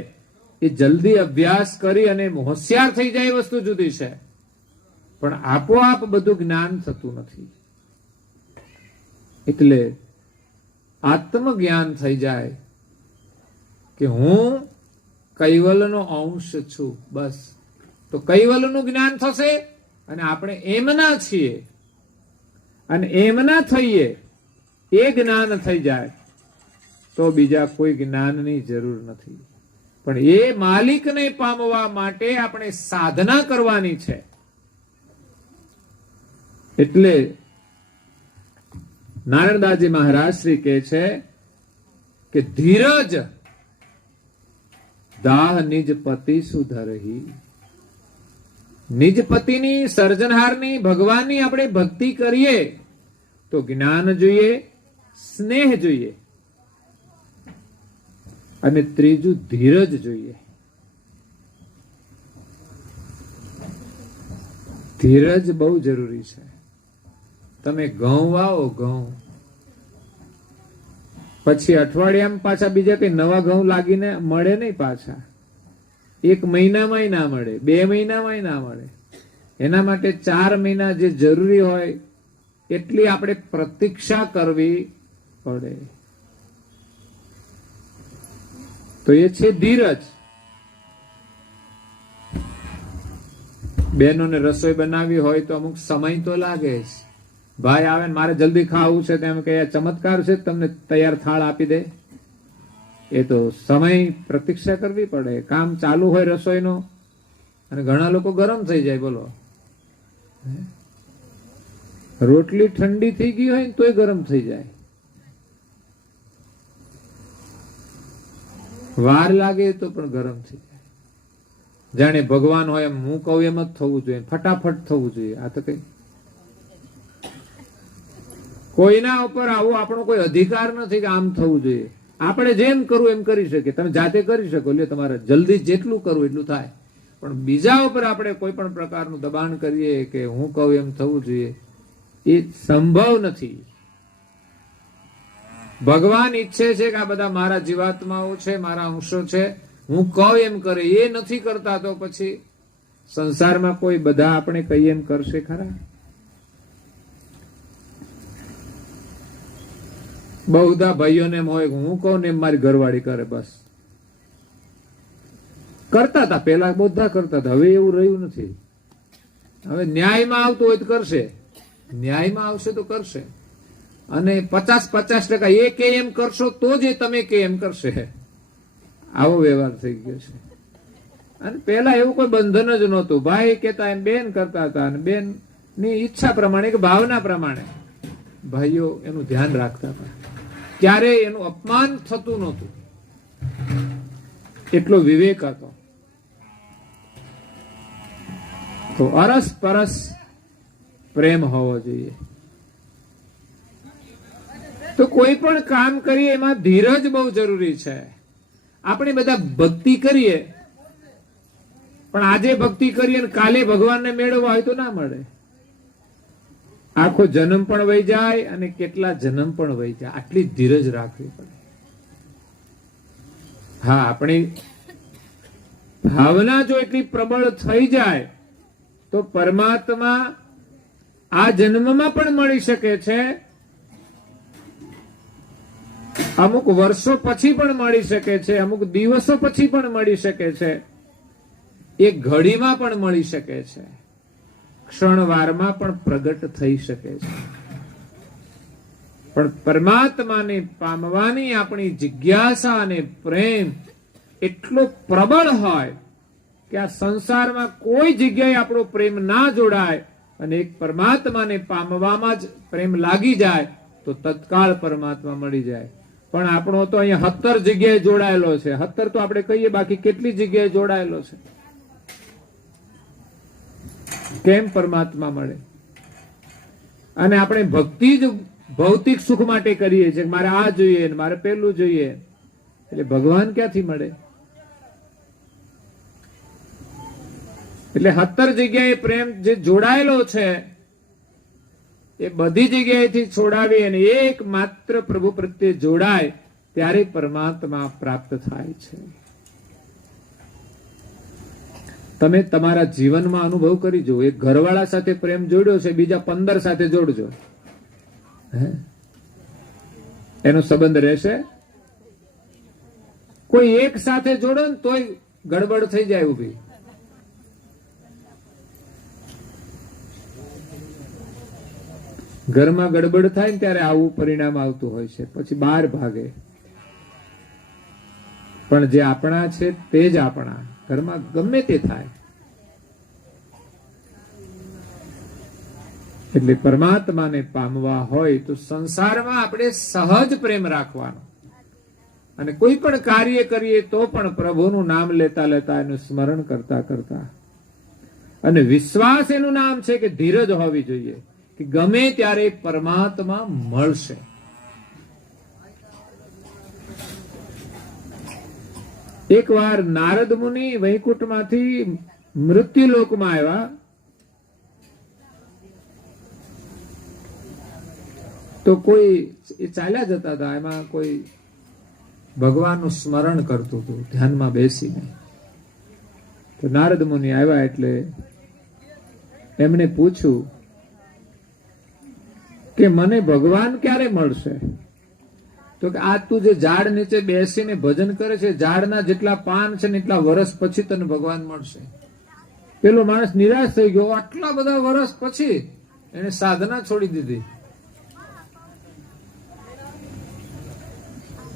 એ જલ્દી અભ્યાસ કરી અને હોશિયાર થઈ જાય એ વસ્તુ જુદી છે. પણ આપોઆપ બધું જ્ઞાન થતું નથી. એટલે આત્મજ્ઞાન થઈ જાય કે હું કૈવલ્યનો અંશ છું, બસ. તો કૈવલ્યનું જ્ઞાન થશે અને આપણે એમના છીએ અને એમના થઈએ એ જ્ઞાન થઈ જાય તો બીજા કોઈ જ્ઞાનની જરૂર નથી. પણ એ માલિકને પામવા માટે આપણે સાધના કરવાની છે. એટલે નારણદાસજી મહારાજ શ્રી કહે છે કે ધીરજ દાહ નિજ પતિ સુધરહી. નિજ પતિની, સર્જનહારની, ભગવાનની આપણે ભક્તિ કરીએ તો જ્ઞાન જોઈએ, સ્નેહ જોઈએ અને ત્રીજું ધીરજ જોઈએ. ધીરજ બહુ જરૂરી છે. તમે ઘઉં વાવો, ઘઉં પછી અઠવાડિયામાં પાછા બીજા કઈ નવા ઘઉં લાગીને મળે નહીં. પાછા 1 મહિનામાં ના મળે, 2 મહિનામાં ના મળે. એના માટે 4 મહિના જે જરૂરી હોય એટલી આપણે પ્રતીક્ષા કરવી પડે. તો એ છે ધીરજ. બહેનોને રસોઈ બનાવી હોય તો અમુક સમય તો લાગે જ. ભાઈ આવે ને મારે જલ્દી ખાવું છે તેમ કે ચમત્કાર છે, તમને તૈયાર થાળ આપી દે. એ તો સમય પ્રતીક્ષા કરવી પડે. કામ ચાલુ હોય રસોઈનો અને ઘણા લોકો ગરમ થઈ જાય. બોલો, રોટલી ઠંડી થઈ ગઈ હોય તોય ગરમ થઈ જાય. વાર લાગે તો પણ ગરમ થઈ જાય. જાણે ભગવાન હોય એમ હું કહું એમ જ થવું જોઈએ, ફટાફટ થવું જોઈએ. આ તો કઈ કોઈના ઉપર આવો આપણો કોઈ અધિકાર નથી કે આમ થવું જોઈએ. આપણે જેમ કરવું એમ કરી શકીએ. તમે જાતે કરી શકો, લ્યો તમારે જલ્દી જેટલું કરવું એટલું થાય. પણ બીજા ઉપર આપણે કોઈ પણ પ્રકારનું દબાણ કરીએ કે હું કહું એમ થવું જોઈએ, એ સંભવ નથી. ભગવાન ઈચ્છે છે કે આ બધા મારા જીવાત્માઓ છે, મારા અંશો છે, હું કહું એમ કરે. એ નથી કરતા તો પછી સંસારમાં કોઈ બધા આપણે કહીએ એમ કરશે ખરા? બહુધા ભાઈઓને એમ હોય હું કહું ને એમ મારી ઘરવાળી કરે. બસ કરતા હતા પેલા, બધા કરતા હતા. હવે એવું રહ્યું નથી. હવે ન્યાયમાં આવતું હોય તો કરશે, ન્યાયમાં આવશે તો કરશે. અને 50% એ કે એમ કરશો તો જ તમે કે એમ કરશે. આવો વ્યવહાર થઈ ગયો છે. અને પેલા એવું કોઈ બંધન જ નહોતું. ભાઈ કેતા એમ બેન કરતા હતા અને બેન ની ઈચ્છા પ્રમાણે કે ભાવના પ્રમાણે ભાઈઓ એનું ધ્યાન રાખતા હતા. ક્યારેય એનું અપમાન થતું નહોતું. એટલો વિવેક હતો. તો અરસ પરસ પ્રેમ હોવો જોઈએ. તો કોઈ પણ કામ કરીએ એમાં ધીરજ બહુ જરૂરી છે. આપણે બધા ભક્તિ કરીએ પણ આજે ભક્તિ કરીએ અને કાલે ભગવાનને મેળવવા હોય તો ના મળે. આખો જન્મ પણ વહી જાય અને કેટલા જન્મ પણ વહી જાય. આટલી ધીરજ રાખવી પડે. હા, આપણી ભાવના જો એટલી પ્રબળ થઈ જાય તો પરમાત્મા આ જન્મમાં પણ મળી શકે છે, અમુક વર્ષો પછી પણ મળી શકે છે, અમુક દિવસો પછી પણ મળી શકે છે, એક ઘડીમાં પણ મળી શકે છે, ક્ષણવારમાં પણ પ્રગટ થઈ શકે છે. પણ પરમાત્માને પામવાની આપણી જિજ્ઞાસા અને પ્રેમ એટલો પ્રબળ હોય કે આ સંસારમાં કોઈ જગ્યાએ આપણો પ્રેમ ના જોડાય અને એક પરમાત્માને પામવામાં જ પ્રેમ લાગી જાય તો તત્કાળ પરમાત્મા મળી જાય. પણ આપણો તો અહીંયા 17 જગ્યાએ જોડાયેલો છે. 17 તો આપણે કહીએ, બાકી કેટલી જગ્યાએ જોડાયેલો છે. કેમ પરમાત્મા મળે? અને આપણે ભક્તિ જ ભૌતિક સુખ માટે કરીએ છીએ. મારે આ જોઈએ, મારે પેલું જોઈએ, એટલે ભગવાન ક્યાંથી મળે? એટલે 17 જગ્યાએ પ્રેમ જે જોડાયેલો છે એ બધી જગ્યાએથી છોડાવી અને એક માત્ર પ્રભુ પ્રત્યે જોડાય ત્યારે પરમાત્મા પ્રાપ્ત થાય છે. તમે તમારા જીવનમાં અનુભવ કરી જુઓ. એક ઘરવાળા સાથે પ્રેમ જોડ્યો છે, બીજા 15 સાથે જોડજો. એનો સંબંધ રહેશે? કોઈ એક સાથે જોડો ને તોય ગડબડ થઈ જાય ઉભી. ઘરમાં ગડબડ થાય ને ત્યારે આવું પરિણામ આવતું હોય છે, પછી બહાર ભાગે. પણ જે આપણા છે તે જ આપણા. ઘરમાં ગમે તે થાય. એટલે પરમાત્માને પામવા હોય તો સંસારમાં આપણે સહજ પ્રેમ રાખવાનો, અને કોઈ પણ કાર્ય કરીએ તો પણ પ્રભુનું નામ લેતા લેતા એનું સ્મરણ કરતા કરતા. અને વિશ્વાસ એનું નામ છે કે ધીરજ હોવી જોઈએ કે ગમે ત્યારે પરમાત્મા મળશે. એકવાર નારદ મુનિ વૈકુંઠમાંથી મૃત્યુલોકમાં આવ્યા તો કોઈ ચાલ્યા જતા હતા, એમાં કોઈ ભગવાનનું સ્મરણ કરતું હતું ધ્યાનમાં બેસીને. તો નારદ મુનિ આવ્યા એટલે એમણે પૂછ્યું કે મને ભગવાન ક્યારે મળશે? તો કે આ તું જે ઝાડ નીચે બેસીને ભજન કરે છે, ઝાડના જેટલા પાન છે ને એટલા વર્ષ પછી તને ભગવાન મળશે. પેલો માણસ નિરાશ થઈ ગયો. આટલા બધા વર્ષ પછી એને સાધના છોડી દીધી.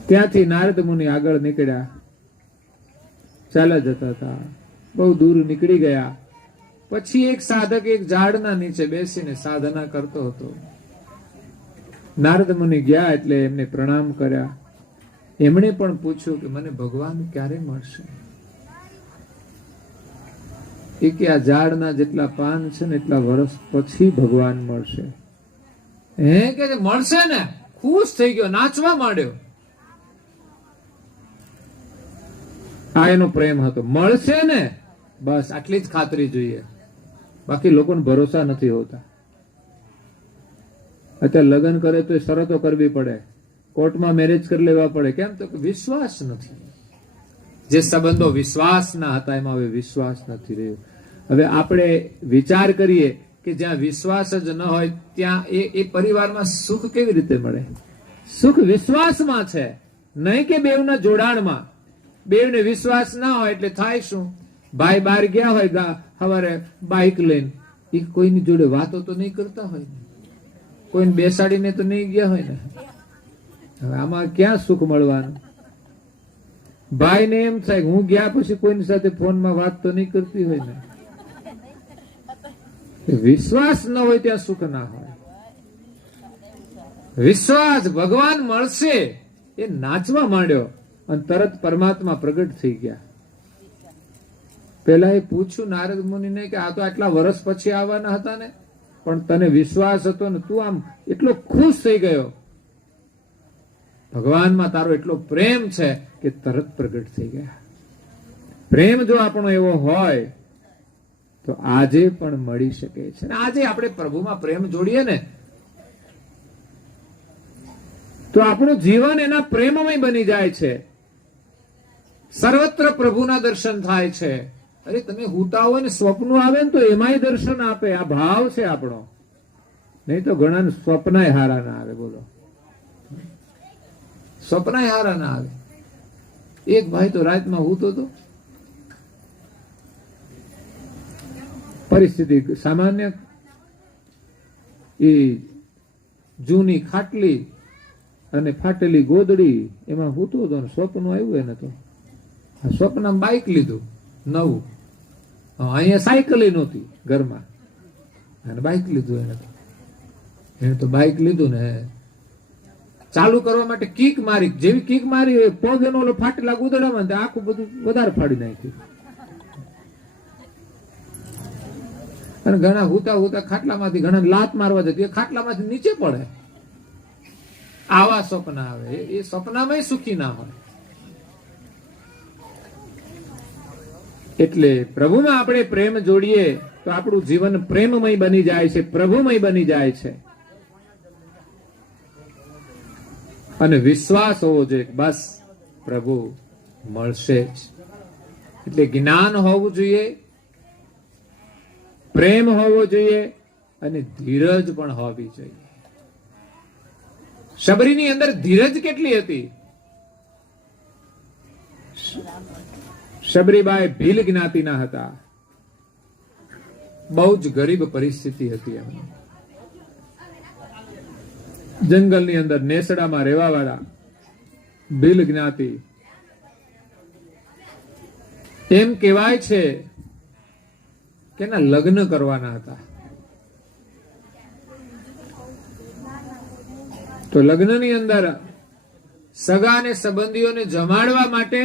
ત્યાંથી નારદ મુનિ આગળ નીકળ્યા, ચાલ્યા જતા હતા, બહુ દૂર નીકળી ગયા. પછી એક સાધક એક ઝાડના નીચે બેસીને સાધના કરતો હતો. નારદ મુનિ ગયા એટલે એમને પ્રણામ કર્યા. એમણે પણ પૂછ્યું કે મને ભગવાન ક્યારે મળશે? એ કે આ ઝાડના જેટલા પાન છે ને એટલા વર્ષ પછી ભગવાન મળશે. હે કે મળશે ને? ખુશ થઈ ગયો, નાચવા માંડ્યો. આ એનો પ્રેમ હતો. મળશે ને, બસ આટલી જ ખાતરી જોઈએ. બાકી લોકોને ભરોસા નથી હોતા. અત્યારે લગ્ન કરે તો શરતો કરવી પડે, કોર્ટમાં મેરેજ કરી લેવા પડે. કેમ? તો વિશ્વાસ નથી. જે સંબંધો વિશ્વાસના હતા એમાં હવે વિશ્વાસ નથી રહ્યો. હવે આપણે વિચાર કરીએ કે જ્યાં વિશ્વાસ જ ન હોય ત્યાં એ પરિવારમાં સુખ કેવી રીતે મળે? સુખ વિશ્વાસમાં છે, નહીં કે બેવના જોડાણમાં. બેવને વિશ્વાસ ના હોય એટલે થાય શું? ભાઈ બહાર ગયા હોય સવારે બાઇક લઈને, એ કોઈની જોડે વાતો તો નહીં કરતા હોય ને, કોઈને બેસાડીને તો નહીં ગયા હોય ને. હવે આમાં ક્યાં સુખ મળવાનું? ભાઈને એમ થાય હું ગયા પછી કોઈની સાથે ફોનમાં વાત તો નહીં કરતી હોય ને. વિશ્વાસ ન હોય ત્યાં સુખ ના હોય. વિશ્વાસ ભગવાન મળશે એ નાચવા માંડ્યો અને તરત પરમાત્મા પ્રગટ થઈ ગયા. પેલા એ પૂછ્યું નારદ મુનિને કે આ તો આટલા વર્ષ પછી આવવાના હતા ને, પણ તને વિશ્વાસ હતો ને, તું આમ એટલો ખુશ થઈ ગયો. ભગવાનમાં તારો એટલો પ્રેમ છે કે તરત પ્રગટ થઈ ગયા. પ્રેમ જો આપણો એવો હોય તો આજે પણ મળી શકે છે. આજે આપણે પ્રભુમાં પ્રેમ જોડીએ ને તો આપણું જીવન એના પ્રેમમય બની જાય છે. સર્વત્ર પ્રભુના દર્શન થાય છે. અરે તમે હુતા હોય ને સ્વપ્નો આવે ને તો એમાંય દર્શન આપે. આ ભાવ છે આપણો. નહીં તો ઘણા સ્વપ્નાય હારા ના આવે. બોલો, સ્વપ્નાય હારા ના આવે. એક ભાઈ તો રાતમાં હુતો હતો, પરિસ્થિતિ સામાન્ય, એ જૂની ખાટલી અને ફાટેલી ગોદડી એમાં હુતો હતો. સ્વપ્ન આવ્યું એને તો સ્વપ્નમાં બાઇક લીધું નવું. અહીંયા સાયકલ નહોતી ઘરમાં, અને બાઇક લીધું એને તો બાઇક લીધું ને ચાલુ કરવા માટે કીક મારી. જેવી કીક મારી પગ એનો ઓલો ફાટેલા ગોદડામાં આખું બધું વધારે ફાડી નાખ્યું. અને ઘણા હુતા હુતા ખાટલામાંથી ઘણા લાત મારવા જતી, એ ખાટલામાંથી નીચે પડે. આવા સ્વપ્ન આવે. એ સ્વપ્નમાં સુખી ના હોય. એટલે પ્રભુમાં આપણે પ્રેમ જોડીએ તો આપણું જીવન પ્રેમમય બની જાય છે, પ્રભુમય બની જાય છે. અને વિશ્વાસ હોવો જોઈએ બસ પ્રભુ મળશે જ. એટલે જ્ઞાન હોવું જોઈએ, પ્રેમ હોવો જોઈએ, અને ધીરજ પણ હોવી જોઈએ. શબરીની અંદર ધીરજ કેટલી હતી. શબરીબાઈ ભીલ જ્ઞાતિના હતા. બહુ જ ગરીબ પરિસ્થિતિ હતી એમની. જંગલની અંદર નેસડામાં રહેવા વાળા ભીલ જ્ઞાતિ. એમ કહેવાય છે કે એના લગ્ન કરવાના હતા. તો લગ્નની અંદર સગા અને સંબંધીઓને જમાડવા માટે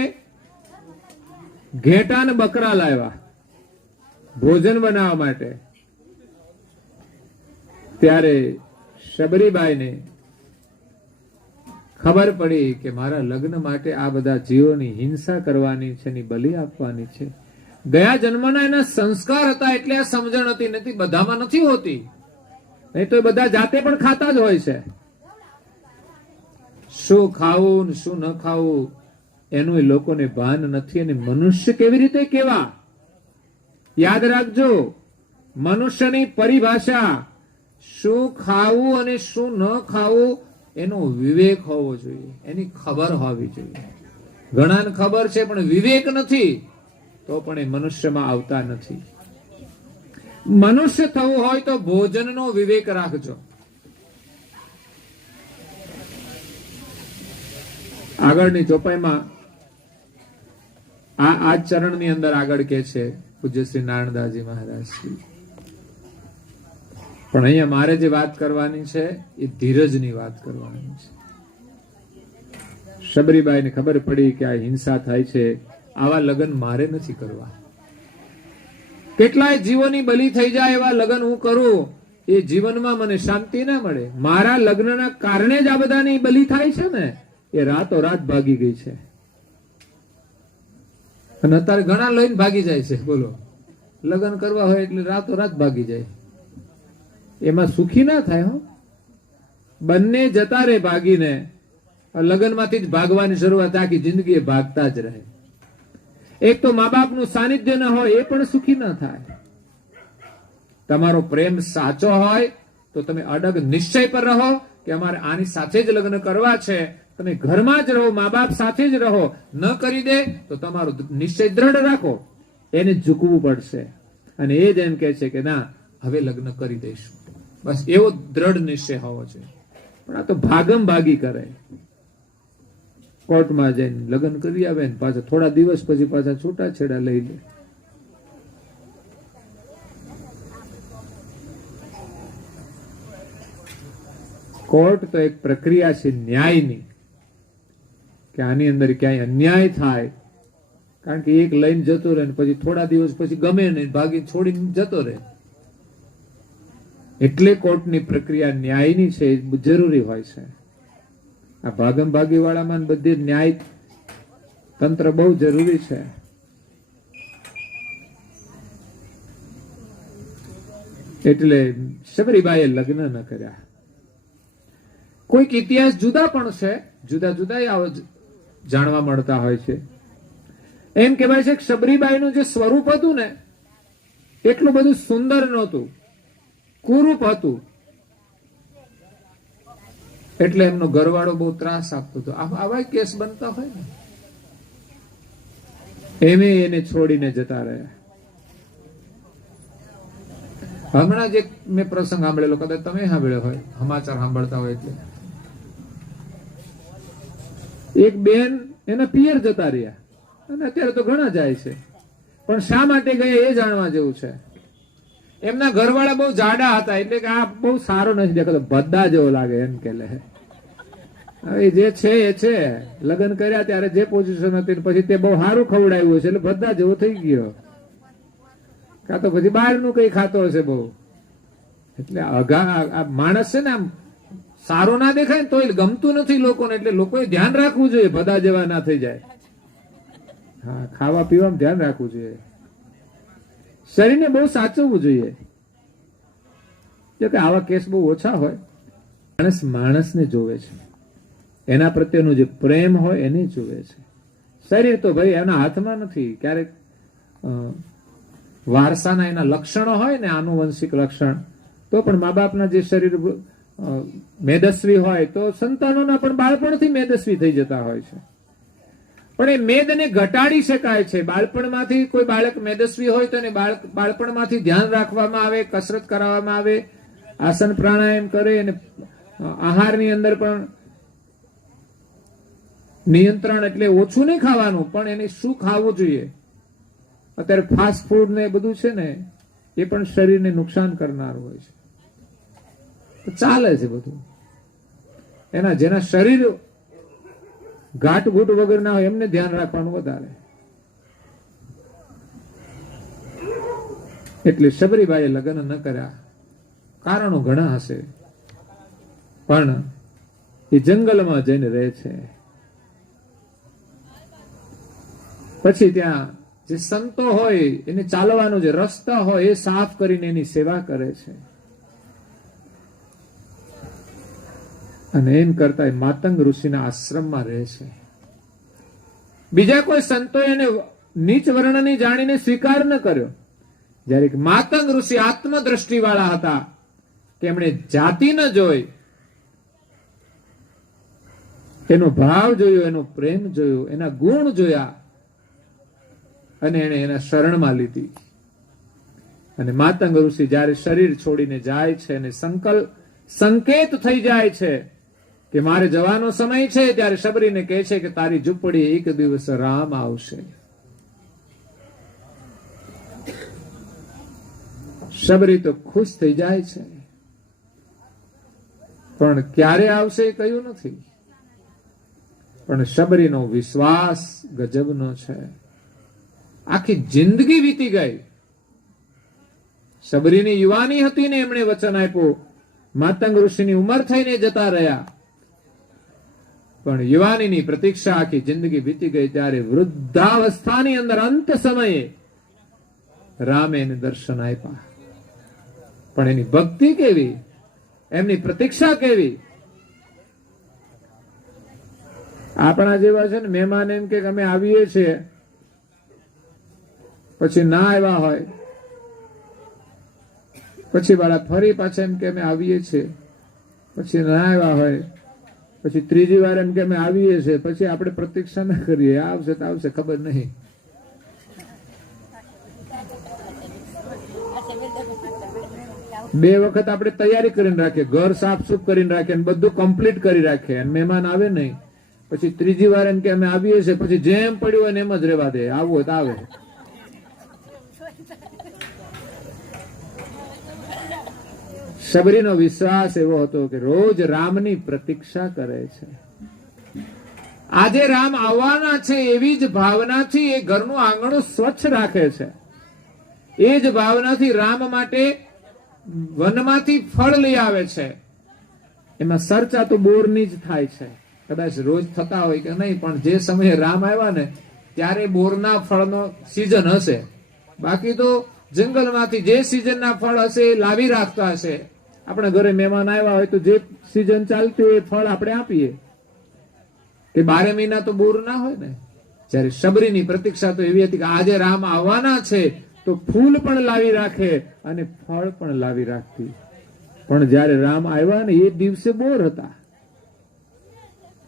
ઘેટા અને બકરા લાવ્યા ભોજન બનાવવા માટે. ત્યારે શબરીબાઈને ખબર પડી કે મારા લગ્ન માટે આ બધા જીવોની હિંસા કરવાની છે, ની બલિ આપવાની છે. ગયા જન્મના એના સંસ્કાર હતા એટલે આ સમજણ હતી. નથી બધામાં નથી હોતી, નહીં તો એ બધા જાતે પણ ખાતા જ હોય છે. શું ખાવું ને શું ન ખાવું એનું એ લોકોને ભાન નથી. અને મનુષ્ય કેવી રીતે કેવા, યાદ રાખજો, મનુષ્યની પરિભાષા શું ખાવું અને શું ન ખાવું એનો વિવેક હોવો જોઈએ, એની ખબર હોવી જોઈએ. ઘણાને ખબર છે પણ વિવેક નથી, તો પણ એ મનુષ્યમાં આવતા નથી. મનુષ્ય થવું હોય તો ભોજનનો વિવેક રાખજો. આગળની ચોપાઈમાં આ ચરણની અંદર આગળ કે છે પૂજ્ય શ્રી નારાયણદાસજી મહારાજ શ્રી. પણ અહીંયા મારે જે વાત કરવાની છે એ ધીરજની વાત કરવાની છે. શબરીબાઈને ખબર પડી કે આ હિંસા થાય છે, આવા લગ્ન મારે નથી કરવા. કેટલાય જીવોની બલિ થઈ જાય એવા લગ્ન હું કરું, એ જીવનમાં મને શાંતિ ના મળે. મારા લગ્નના કારણે જ આ બધાની બલિ થાય છે ને, એ રાતોરાત ભાગી ગઈ છે. અને અત્યારે ઘણા લઈને ભાગી જાય છે. બોલો, લગ્ન કરવા હોય એટલે રાતોરાત ભાગી જાય. એમાં સુખી ના થાય. હો, બંને જતા રહે ભાગીને. લગ્નમાંથી જ ભાગવાની શરૂઆત, આખી જિંદગી ભાગતા જ રહે. એક તો મા બાપનું સાનિધ્ય ના હોય એ પણ સુખી ના થાય. તમારો પ્રેમ સાચો હોય તો તમે અડગ નિશ્ચય પર રહો કે અમારે આની સાથે જ લગ્ન કરવા છે. તમે ઘરમાં જ રહો, મા બાપ સાથે જ રહો. ન કરી દે તો તમારો નિશ્ચય દ્રઢ રાખો, એને ઝૂકવું પડશે. અને એ જ એમ કહે છે કે ના, હવે લગ્ન કરી દઈશું. બસ એવો દ્રઢ નિશ્ચય હોવો જોઈએ. પણ આ તો ભાગમ ભાગી કરે. કોર્ટમાં જઈને લગ્ન કરી આવે ને પાછા થોડા દિવસ પછી પાછા છૂટાછેડા લઈ લે. કોર્ટ તો એક પ્રક્રિયા છે ન્યાયની, કે આની અંદર ક્યાંય અન્યાય થાય. કારણ કે એક લઈને જતો રહે ને પછી થોડા દિવસ પછી ગમે નહીં, ભાગી છોડીને જતો રહે. એટલે કોર્ટની પ્રક્રિયા ન્યાયની છે, એ જરૂરી હોય છે. આ ભાગમ ભાગી વાળામાં બધી ન્યાય તંત્ર બહુ જરૂરી છે. એટલે શબરીબાઈએ લગ્ન ન કર્યા. કોઈક ઇતિહાસ જુદા પણ છે, જુદા જુદા જાણવા મળતા હોય છે. એમ કહેવાય છે કે શબરીબાઈનું જે સ્વરૂપ હતું ને, એટલું બધું સુંદર નહોતું, કુરૂપ હતું. એટલે એમનો ઘરવાળો બહુ ત્રાસ આપતો હતો. આવા કેસ બનતા હોય ને, એમે એને છોડીને જતા રહ્યા. હમણાં જ મેં પ્રસંગ સાંભળેલો, કદાચ તમે સાંભળ્યો હોય, સમાચાર સાંભળતા હોય એટલે. એક બેન એના પિયર જતા રહ્યા, અને અત્યારે તો ઘણા જાય છે, પણ શા માટે ગયા એ જાણવા જેવું છે. એમના ઘરવાળા બહુ જાડા હતા, એટલે કે આ બહુ સારો નથી દેખાતો, ભદ્દા જેવો લાગે એમ કે લે. હવે જે છે એ છે, લગ્ન કર્યા ત્યારે જે પોઝિશન હતી પછી તે બહુ સારું ખવડાવ્યું છે એટલે ભદ્દા જેવો થઈ ગયો. કાં તો પછી બહારનું કઈ ખાતો હશે બહુ. એટલે આ માણસ છે ને, આમ સારો ના દેખાય ને તોય ગમતું નથી લોકોને. એટલે લોકોએ ધ્યાન રાખવું જોઈએ, ભદ્દા જેવા ના થઈ જાય. હા, ખાવા પીવામાં ધ્યાન રાખવું જોઈએ, શરીરને બહુ સાચવવું જોઈએ. જો કે આવા કેસ બહુ ઓછા હોય. માણસ માણસને જોવે છે, એના પ્રત્યેનો જે પ્રેમ હોય એને જોવે છે. શરીર તો ભાઈ એના હાથમાં નથી. ક્યારેક વારસાના એના લક્ષણો હોય ને, આનુવંશિક લક્ષણ, તો પણ મા બાપના જે શરીર મેદસ્વી હોય તો સંતાનોના પણ બાળપણથી મેદસ્વી થઈ જતા હોય છે. પણ એ મેદને ઘટાડી શકાય છે. બાળપણમાંથી કોઈ બાળક મેદસ્વી હોય તો એને બાળપણમાંથી ધ્યાન રાખવામાં આવે, કસરત કરાવવામાં આવે, આસન પ્રાણાયામ કરે, અને આહારની અંદર પણ નિયંત્રણ, એટલે ઓછું નહીં ખાવાનું, પણ એને શું ખાવું જોઈએ. અત્યારે ફાસ્ટ ફૂડ ને બધું છે ને, એ પણ શરીરને નુકસાન કરનાર હોય છે. તો ચાલે છે બધું. જેના શરીર ઘાટઘૂટ વગર ના હોય એમને ધ્યાન રાખવાનું વધારે. એટલે શબરીબાઈએ લગ્ન ન કર્યા. કારણો ઘણા હશે, પણ એ જંગલમાં જઈને રહે છે. પછી ત્યાં જે સંતો હોય એને ચાલવાનો જે રસ્તા હોય એ સાફ કરીને એની સેવા કરે છે. અને એમ કરતા માતંગ ઋષિના આશ્રમમાં રહે છે. બીજા કોઈ સંતો એને નીચ વર્ણની જાણીને સ્વીકાર ન કર્યો. જ્યારે માતંગ ઋષિ આત્મદ્રષ્ટિ વાળા હતા કે એમણે જાતિ ન જોઈ, એનો ભાવ જોયો, એનો પ્રેમ જોયો, એના ગુણ જોયા, અને એને એના શરણમાં લીધી. અને માતંગ ઋષિ જ્યારે શરીર છોડીને જાય છે અને સંકેત થઈ જાય છે કે મારે જવાનો સમય છે, ત્યારે શબરીને કહે છે કે તારી ઝૂંપડી એક દિવસ રામ આવશે. શબરી તો ખુશ થઈ જાય છે, પણ ક્યારે આવશે એ કહ્યું નથી. પણ શબરીનો વિશ્વાસ ગજબનો છે. આખી જિંદગી વીતી ગઈ. શબરીની યુવાની હતી ને એમણે વચન આપ્યું, માતંગ ઋષિની ઉંમર થઈને જતા રહ્યા, પણ યુવાનીની પ્રતીક્ષા આખી જિંદગી વીતી ગઈ. ત્યારે વૃદ્ધાવસ્થાની અંદર અંત સમયે રામે એને દર્શન આપ્યા. પણ એની ભક્તિ કેવી, એમની પ્રતીક્ષા કેવી. આપણા જેવા છે ને, મહેમાન એમ કે અમે આવીએ છીએ, પછી ના આવ્યા હોય, પછી વાળા ફરી પાછા એમ કે અમે આવીએ છીએ, પછી ના આવ્યા હોય, પછી ત્રીજી વાર એમ કે અમે આવીએ છીએ, પછી આપણે પ્રતીક્ષા ના કરીએ, આવશે તો આવશે, ખબર નહીં. બે વખત આપણે તૈયારી કરીને રાખીએ, ઘર સાફ સુફ કરીને રાખીએ, બધું કમ્પ્લીટ કરી રાખીએ, અને મહેમાન આવે નહીં, પછી ત્રીજી વાર એમ કે અમે આવીએ છીએ, પછી જેમ પડ્યું હોય એમ જ રહેવા દે, આવવું હોય તો આવે. શબરીનો વિશ્વાસ એવો હતો કે રોજ રામની પ્રતીક્ષા કરે છે. આજે રામ આવવાના છે એવી જ ભાવનાથી એ ઘરનું આંગણું સ્વચ્છ રાખે છે. એ જ ભાવનાથી રામ માટે વનમાંથી ફળ લઈ આવે છે. એમાં ચર્ચા તો બોરની જ થાય છે. કદાચ રોજ થતા હોય કે નહીં, પણ જે સમયે રામ આવ્યા ને ત્યારે બોરના ફળનો સિઝન હશે. બાકી તો જંગલમાંથી જે સિઝનના ફળ હશે એ લાવી રાખતા હશે. આપણા ઘરે મહેમાન આવ્યા હોય તો જે સિઝન ચાલતી હોય એ ફળ આપણે આપીએ. એ 12 મહિના તો બોર ના હોય ને. જ્યારે શબરીની પ્રતીક્ષા તો એવી હતી કે આજે રામ આવવાના છે તો ફૂલ પણ લાવી રાખે અને ફળ પણ લાવી રાખતી. પણ જ્યારે રામ આવ્યા ને એ દિવસે બોર હતા,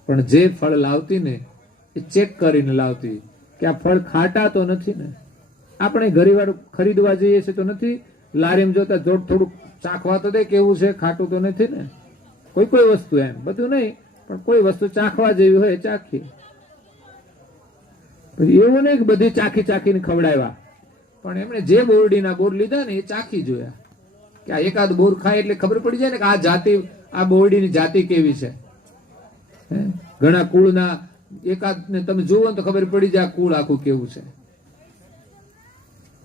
પણ જે ફળ લાવતી ને એ ચેક કરીને લાવતી કે આ ફળ ખાટા તો નથી ને. આપણે ઘણીવાર ખરીદવા જઈએ છીએ તો નથી લારીમાં જોતા થોડુંક ચાખવા તો દે કેવું છે, ખાટું તો નથી ને. કોઈ કોઈ વસ્તુ, એમ બધું નહીં, પણ કોઈ વસ્તુ ચાખવા જેવી હોય ચાખીએ. એવું નહીં કે બધી ચાખી ચાખીને ખવડાવ્યા, પણ એમણે જે બોરડીના બોર લીધા ને એ ચાખી જોયા કે આ એકાદ બોર ખાય એટલે ખબર પડી જાય ને કે આ જાતિ, આ બોરડીની જાતિ કેવી છે. ઘણા કુળના એકાદ ને તમે જોવો તો ખબર પડી જાય કુળ આખું કેવું છે.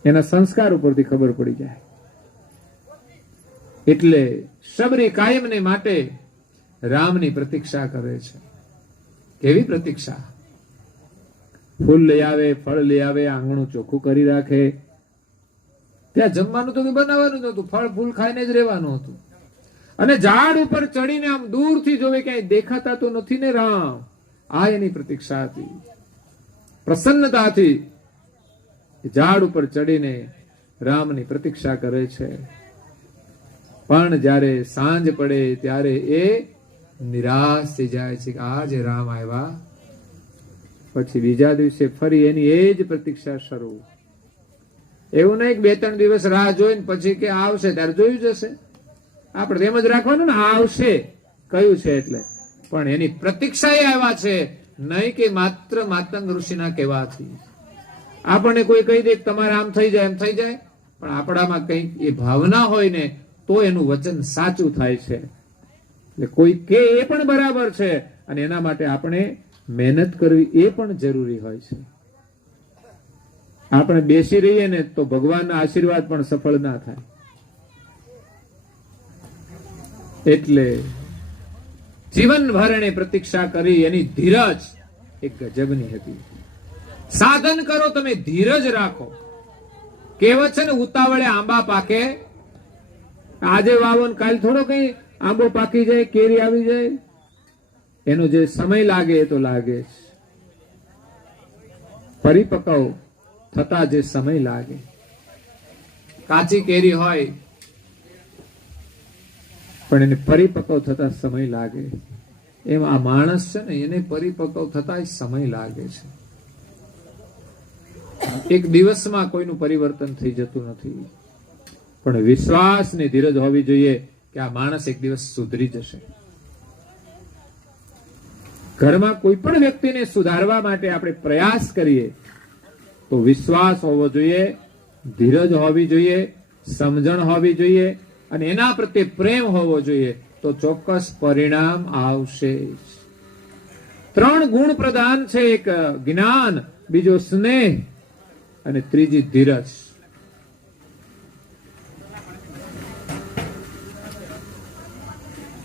એના સંસ્કાર ઉપરથી ખબર પડી જાય. એટલે શબરી કાયમને માટે રામની પ્રતીક્ષા કરે છે. કેવી પ્રતીક્ષા! ફૂલ લઈ આવે, ફળ લઈ આવે, આંગણું ચોખ્ખું કરી રાખે. ત્યાં જમવાનું તો બનાવવાનું નતું, ફળ ફૂલ ખાઈને જ રહેવાનું હતું. અને ઝાડ ઉપર ચડીને આમ દૂરથી જોવે ક્યાંય દેખાતા તો નથી ને રામ. આ એની પ્રતીક્ષા હતી. પ્રસન્નતાથી ઝાડ ઉપર ચડીને રામની પ્રતીક્ષા કરે છે. પણ જ્યારે સાંજ પડે ત્યારે એ નિરાશ થઈ જાય છે કે આજે રામ આવ્યા. પછી બીજા દિવસે ફરી એની એ જ પ્રતીક્ષા શરૂ. એવું નહીં કે 2-3 દિવસ રાહ જોઈને પછી કે આવશે ત્યારે જોયું જશે. આપણે એમ જ રાખવાનું ને, આવશે કયું છે એટલે. પણ એની પ્રતીક્ષા એ આવ્યા છે, નહીં કે માત્ર માતંગ ઋષિના કહેવાથી. આપણને કોઈ કહી દે તમારે આમ થઈ જાય એમ થઈ જાય, પણ આપણામાં કંઈક એ ભાવના હોય ને તો એનું વચન સાચું થાય છે. એટલે કોઈ કે એ પણ બરાબર છે, અને એના માટે આપણે મહેનત કરવી એ પણ જરૂરી હોય છે. આપણે બેસી રહીએ ને તો ભગવાનના આશીર્વાદ પણ સફળ ના થાય. એટલે જીવનભર એને પ્રતીક્ષા કરી. એની ધીરજ એક ગજબની હતી. સાધન કરો, તમે ધીરજ રાખો. કહેવત છે ને, ઉતાવળે આંબા પાકે. આજે વાવો ને કાલ થોડો કઈ આંબો પાકી જાય, કેરી આવી જાય. એનો જે સમય લાગે એ તો લાગે જ. પરિપક્વ થતા જે સમય લાગે. કાચી કેરી હોય પણ એને પરિપક્વ થતા સમય લાગે. એમ આ માણસ છે ને, એને પરિપક્વ થતા સમય લાગે છે. એક દિવસમાં કોઈનું પરિવર્તન થઈ જતું નથી. પણ વિશ્વાસ ને ધીરજ હોવી જોઈએ કે આ માણસ એક દિવસ સુધરી જશે. ઘરમાં કોઈ પણ વ્યક્તિને સુધારવા માટે આપણે પ્રયાસ કરીએ તો વિશ્વાસ હોવો જોઈએ, ધીરજ હોવી જોઈએ, સમજણ હોવી જોઈએ, અને એના પ્રત્યે પ્રેમ હોવો જોઈએ, તો ચોક્કસ પરિણામ આવશે. 3 ગુણ પ્રધાન છે. એક જ્ઞાન, બીજો સ્નેહ, અને ત્રીજી ધીરજ.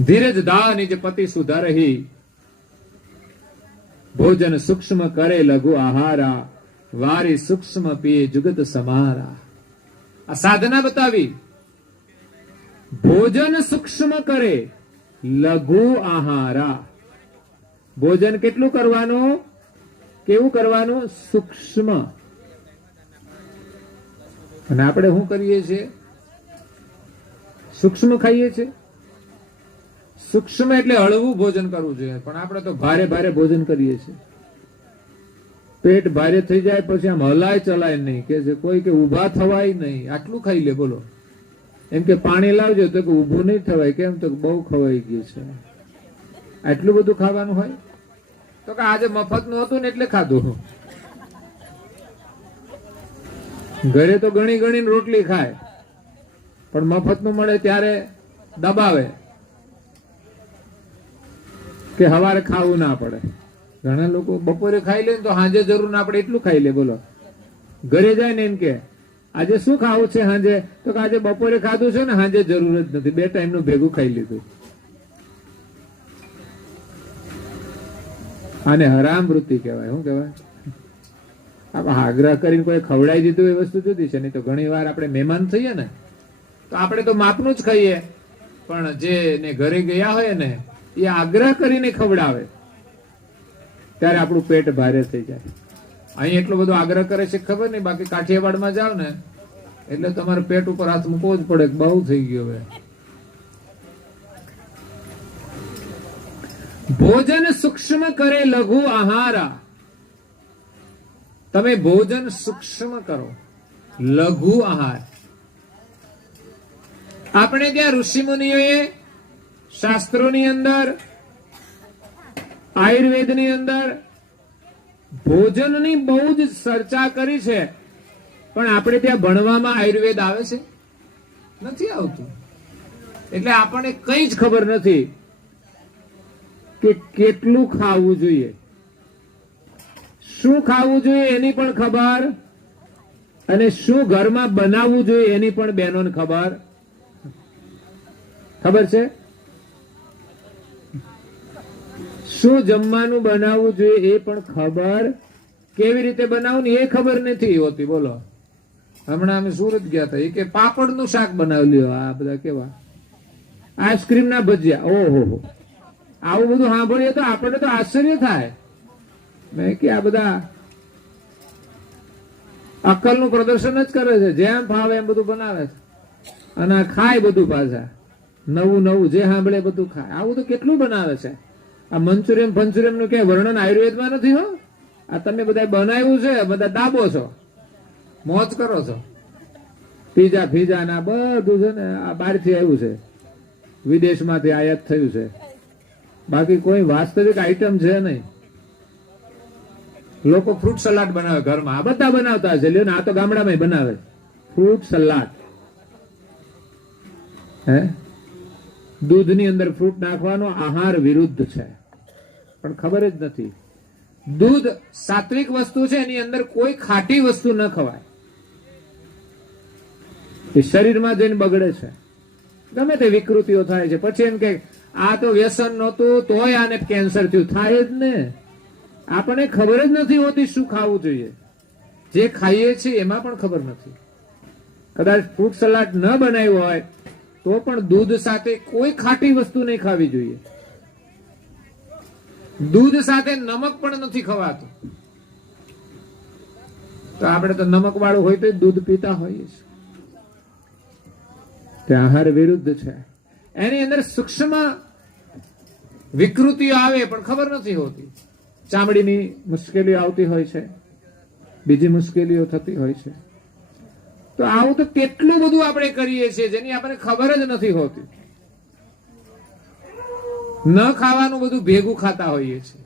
ધીરજ ધા નિજ પતિ સુધરહી, ભોજન સૂક્ષ્મ કરે લઘુ આહારા, વારી સૂક્ષ્મ પીએ જુગત સમારા. આ સાધના બતાવી. ભોજન સૂક્ષ્મ કરે લઘુ આહારા. ભોજન કેટલું કરવાનું, કેવું કરવાનું? સૂક્ષ્મ. અને આપણે શું કરીએ છીએ? સૂક્ષ્મ ખાઈએ છીએ. સૂક્ષ્મ એટલે હળવું ભોજન કરવું જોઈએ, પણ આપણે તો ભારે ભારે ભોજન કરીએ છીએ. પેટ ભારે થઈ જાય પછી આમ હલાય ચલાય નહીં. કે છે કોઈ કે ઊભા થવાય નહીં, આટલું ખાઈ લે. બોલો, એમ કે પાણી લાવજો તો કે ઊભું નહીં થવાય. કેમ? તો બહુ ખવાઈ ગયું છે. આટલું બધું ખાવાનું હોય? તો કે આજે મફતનું હતું ને એટલે ખાધું. ઘરે તો ગણી ગણીને રોટલી ખાય, પણ મફતનું મળે ત્યારે દબાવે કે હવારે ખાવું ના પડે. ઘણા લોકો બપોરે ખાઈ લે તો સાંજે જરૂર ના પડે એટલું ખાઈ લે. બોલો, ઘરે જાય ને એમ કે આજે શું ખાવું છે સાંજે? તો કે આજે બપોરે ખાધું છે ને, સાંજે જરૂર જ નથી, 2 ટાઈમનું ભેગું ખાઈ લીધું. આને હરામવૃત્તિ કહેવાય. શું કહેવાય? આગ્રહ કરીને કોઈ ખવડાવી દીધું એ વસ્તુ જુદી છે. નહીં તો ઘણી વાર આપણે મહેમાન થઈએ ને તો આપણે તો માપનું જ ખાઈએ, પણ જે ઘરે ગયા હોય ને એ આગ્રહ કરીને ખવડાવે ત્યારે આપણું પેટ ભારે થઈ જાય. અહીં એટલો બધો આગ્રહ કરે છે ખબર નહીં, બાકી કાઠિયાવાડમાં જાવ ને એટલે તમારે પેટ ઉપર હાથ મૂકવો જ પડે. બહુ થઈ ગયો હવે. ભોજન સૂક્ષ્મ કરે લઘુ આહારા. તમે ભોજન સૂક્ષ્મ કરો, લઘુ આહાર. આપણે ત્યાં ઋષિ મુનિઓએ શાસ્ત્રોની અંદર, આયુર્વેદની અંદર ભોજનની બહુ જ ચર્ચા કરી છે. પણ આપણે ત્યાં ભણવામાં આયુર્વેદ આવે છે? નથી આવતું. એટલે આપણને કઈ જ ખબર નથી કે કેટલું ખાવું જોઈએ, શું ખાવું જોઈએ એની પણ ખબર, અને શું ઘરમાં બનાવવું જોઈએ એની પણ બહેનોને ખબર છે. શું જમવાનું બનાવવું જોઈએ એ પણ ખબર, કેવી રીતે બનાવવું એ ખબર નથી હોતી. બોલો, હમણાં અમે સુરત ગયા હતા, એ કે પાપડનું શાક બનાવી લ્યો. આ બધા કેવા આઈસ્ક્રીમ ના ભજીયા. ઓહો, આવું બધું સાંભળીએ તો આપણને તો આશ્ચર્ય થાય. મેં કે આ બધા અક્કલનું પ્રદર્શન જ કરે છે. જેમ ફાવે એમ બધું બનાવે છે અને ખાય બધું પાછા. નવું નવું જે સાંભળે બધું ખાય. આવું તો કેટલું બનાવે છે. આ મંચુરિયમ ફંચુરિયમ નું ક્યાંય વર્ણન આયુર્વેદમાં નથી. હો, આ તમે બધા બનાવ્યું છે, બધા દાબો છો, મોજ કરો છો. પીઝા ફીઝા ના બધું છે ને આ બહારથી આવ્યું છે, વિદેશમાંથી આયાત થયું છે. બાકી કોઈ વાસ્તવિક આઈટમ છે નહીં. લોકો ફ્રૂટ સલાડ બનાવે ઘરમાં, આ બધા બનાવતા હશે. લ્યો ને, આ તો ગામડામાં બનાવે ફ્રૂટ સલાડ. હે, દૂધની અંદર ફ્રૂટ નાખવાનો આહાર વિરુદ્ધ છે, પણ ખબર જ નથી. દૂધ સાત્વિક વસ્તુ છે, એની અંદર કોઈ ખાટી વસ્તુ ન ખવાય. એ શરીરમાં જઈને બગડે છે, ગમે તે વિકૃતિઓ થાય છે. પછી એમ કે આ તો વ્યસન નહોતું તોય આને કેન્સર થયું. થાય જ ને. આપણને ખબર જ નથી હોતી શું ખાવું જોઈએ. જે ખાઈએ છીએ એમાં પણ ખબર નથી. કદાચ ફ્રૂટ સલાડ ન બનાવ્યું હોય તો પણ દૂધ સાથે કોઈ ખાટી વસ્તુ નહીં ખાવી જોઈએ. દૂધ સાથે નમક પણ નથી ખવાતું. તો આપણે તો નમક વાળું હોય તો દૂધ પીતા હોઈએ છીએ. તે આહાર વિરુદ્ધ છે. એની અંદર સૂક્ષ્મ વિકૃતિઓ આવે પણ ખબર નથી હોતી. ચામડીની મુશ્કેલીઓ આવતી હોય છે, બીજી મુશ્કેલીઓ થતી હોય છે. તો આવું તો કેટલું બધું આપણે કરીએ છીએ જેની આપણને ખબર જ નથી હોતી. ન ખાવાનું બધું ભેગું ખાતા હોઈએ છીએ.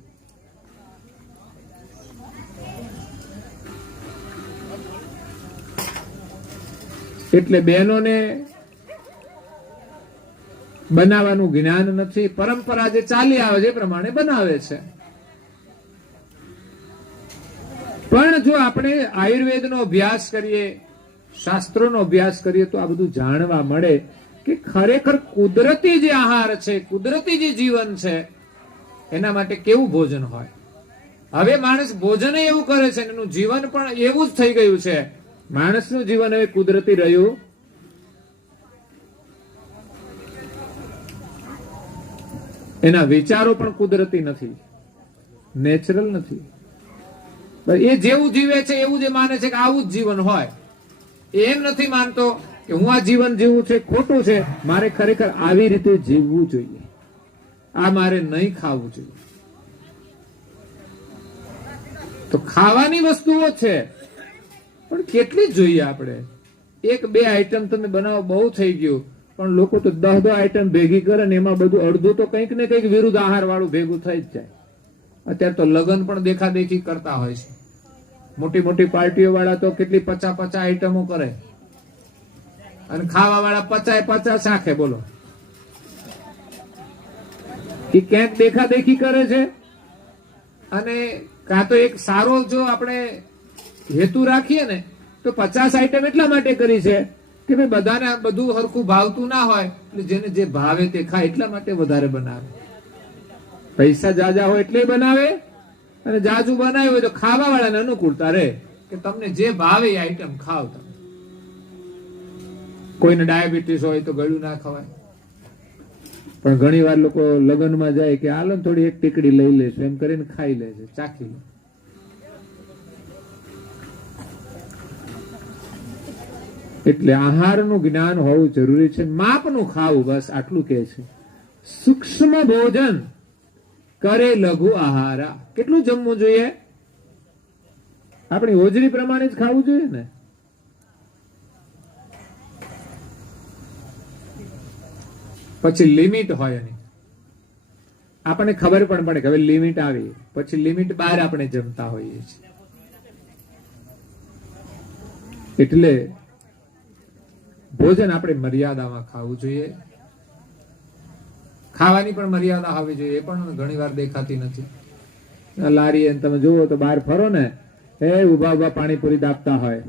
એટલે બહેનોને બનાવવાનું જ્ઞાન નથી. પરંપરા જે ચાલી આવે છે એ પ્રમાણે બનાવે છે. પણ જો આપણે આયુર્વેદનો અભ્યાસ કરીએ, શાસ્ત્રોનો અભ્યાસ કરીએ તો આ બધું જાણવા મળે કે ખરેખર કુદરતી જે આહાર છે, કુદરતી જે જીવન છે, એના માટે કેવું ભોજન હોય. હવે માણસ ભોજન એવું કરે છે, એનું જીવન પણ એવું જ થઈ ગયું છે. માણસનું જીવન હવે કુદરતી રહ્યું. એના વિચારો પણ કુદરતી નથી, નેચરલ નથી. એ જેવું જીવે છે એવું જે માને છે કે આવું જ જીવન હોય. એમ નથી માનતો કે હું આ જીવન જીવું છે ખોટું છે, મારે ખરેખર આવી રીતે જીવવું જોઈએ, આ મારે નહીં ખાવું જોઈએ. તો ખાવાની વસ્તુઓ છે પણ કેટલી જ જોઈએ આપણે. એક બે આઈટમ તમે બનાવો બહુ થઈ ગયું, પણ લોકો તો 10 આઈટમ ભેગી કરે ને એમાં બધું અડધું તો કંઈક ને કંઈક વિરુદ્ધ આહાર વાળું ભેગું થઈ જ જાય. અત્યારે તો લગ્ન પણ દેખાદેખી કરતા હોય છે. મોટી મોટી પાર્ટીઓ વાળા તો કેટલી 50 આઈટમો કરે અને ખાવા વાળા 50 શાખે. બોલો, એ ક્યાંક દેખાદેખી કરે છે. અને કાં તો એક સારો જો આપણે હેતુ રાખીએ ને તો 50 આઈટમ એટલા માટે કરી છે કે ભાઈ બધાને બધું હરખું ભાવતું ના હોય, એટલે જેને જે ભાવે તે ખાય એટલા માટે વધારે બનાવે. પૈસા જાજા હોય એટલે બનાવે, અને જાજુ બનાવ્યું હોય તો ખાવા વાળાને અનુકૂળતા રહે કે તમને જે ભાવે એ આઈટમ ખાવ. તમે કોઈને ડાયાબિટીસ હોય તો ગળ્યું ના ખવાય, પણ ઘણી વાર લોકો લગ્નમાં જાય કે હાલો થોડી એક ટીકડી લઈ લેશું એમ કરીને ખાઈ લે છે, ચાખી લે. એટલે આહારનું જ્ઞાન હોવું જરૂરી છે. માપનું ખાવું, બસ આટલું કે છે. સૂક્ષ્મ ભોજન કરે લઘુ આહારા. કેટલું જમવું જોઈએ? આપણી હોજરી પ્રમાણે જ ખાવું જોઈએ ને. પછી લિમિટ હોય એની, આપણને ખબર પણ પડે કે હવે લિમિટ આવી, પછી લિમિટ બહાર આપણે જમતા હોઈએ છીએ. એટલે ભોજન આપણે મર્યાદામાં ખાવું જોઈએ. ખાવાની પણ મર્યાદા હોવી જોઈએ, એ પણ ઘણી વાર દેખાતી નથી. લારી તમે જુઓ તો બહાર ફરો ને, એ ઉભા ઉભા પાણીપુરી દાબતા હોય,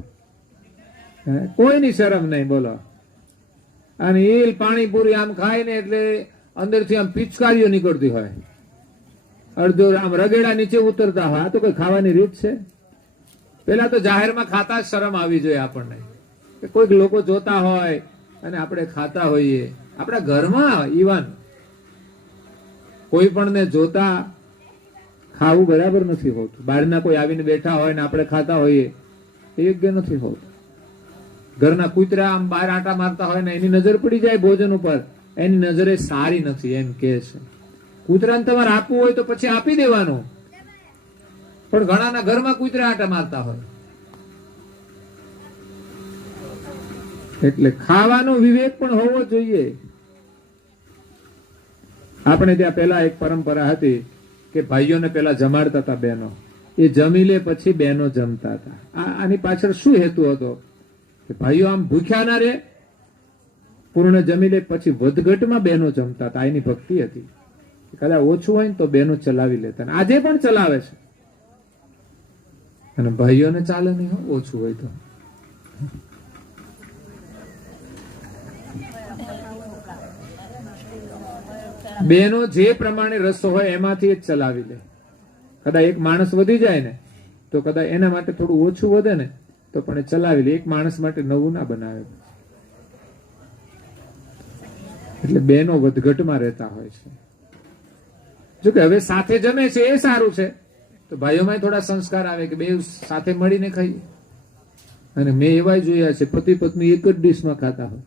કોઈની શરમ નહીં. બોલો, અને એ પાણીપુરી આમ ખાય ને એટલે અંદરથી આમ પિચકારીઓ નીકળતી હોય, અડધો આમ રગેડા નીચે ઉતરતા હોય. આ તો કોઈ ખાવાની રીત છે? પેલા તો જાહેરમાં ખાતા જ શરમ આવી જોઈએ આપણને, કે કોઈક લોકો જોતા હોય અને આપણે ખાતા હોઈએ. આપણા ઘરમાં ઈવન કોઈ પણ ને જોતા ખાવું બરાબર નથી હોતું. બહારના કોઈ આવીને બેઠા હોય ને આપણે ખાતા હોઈએ એ યોગ્ય નથી હોતું. ઘરના કૂતરા આમ બહાર આંટા મારતા હોય ને એની નજર પડી જાય ભોજન ઉપર એની નજરે સારી નથી એમ કે છે. કૂતરાને તમારે આપવું હોય તો પછી આપી દેવાનું, પણ ઘણાના ઘરમાં કૂતરા આટા મારતા હોય. એટલે ખાવાનો વિવેક પણ હોવો જોઈએ. આપણે ત્યાં પેલા એક પરંપરા હતી કે ભાઈઓને પેલા જમાડતા હતા બહેનો, એ જમી લે પછી બહેનો જમતા હતા. આની પાછળ શું હેતુ હતો કે ભાઈઓ આમ ભૂખ્યા ના રહે, પૂર્ણ જમી લે પછી વધઘટમાં બહેનો જમતા હતા. એની ભક્તિ હતી. કદાચ ઓછું હોય ને તો બહેનો ચલાવી લેતા, આજે પણ ચલાવે છે. અને ભાઈઓને ચાલે નહીં ઓછું હોય તો. બહેનો જે પ્રમાણે રસો હોય એમાંથી જ ચલાવી લે. કદાચ એક માણસ વધી જાય ને તો કદાચ એના માટે થોડું ઓછું વધે ને તો પણ એ ચલાવી લે. એક માણસ માટે નવું ના બનાવે. એટલે બહેનો વધઘટમાં રહેતા હોય છે. જો કે હવે સાથે જમે છે એ સારું છે, તો ભાઈઓમાં થોડા સંસ્કાર આવે કે બે સાથે મળીને ખાઈએ. અને મેં એવા જોયા છે પતિ પત્ની એક જ ડીશમાં ખાતા હોય.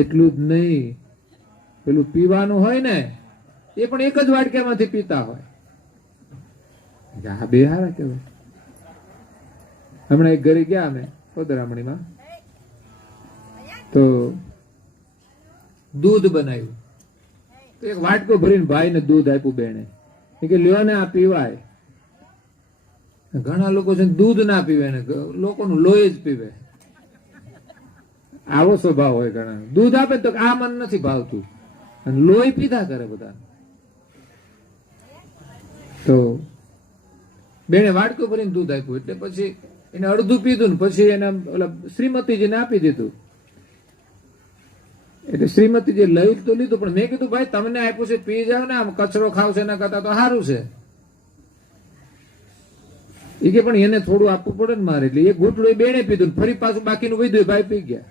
એટલું જ નહીં, પેલું પીવાનું હોય ને એ પણ એક જ વાટકામાંથી પીતા હોય. આ બે હારા કેવાય. હમણાં એક ઘરે ગયા અમે પદરામણીમાં, તો દૂધ બનાવ્યું. તો એક વાટકો ભરીને ભાઈને દૂધ આપ્યું બેને. એ કે લ્યો ને આ પીવાય. ઘણા લોકો છે દૂધ ના પીવે ને લોકોનું લોહી જ પીવે. આવો સ્વભાવ હોય ઘણા. દૂધ આપે તો આ મન નથી ભાવતું અને લોહી પીધા કરે બધા. તો બેને વાટકો ભરીને દૂધ આપ્યું એટલે પછી એને અડધું પીધું ને પછી એને ઓલા શ્રીમતીજીને આપી દીધું. એટલે શ્રીમતીજી લઈ તો લીધું, પણ મેં કીધું ભાઈ તમને આપ્યું છે પી જાવ ને, આમ કચરો ખાવશે એના કરતા તો સારું છે. એ કે પણ એને થોડું આપવું પડે ને મારે. એટલે એ ઘૂંટડું એ બેને પીધું, ફરી પાછું બાકીનું વધ્યું ભાઈ પી ગયા.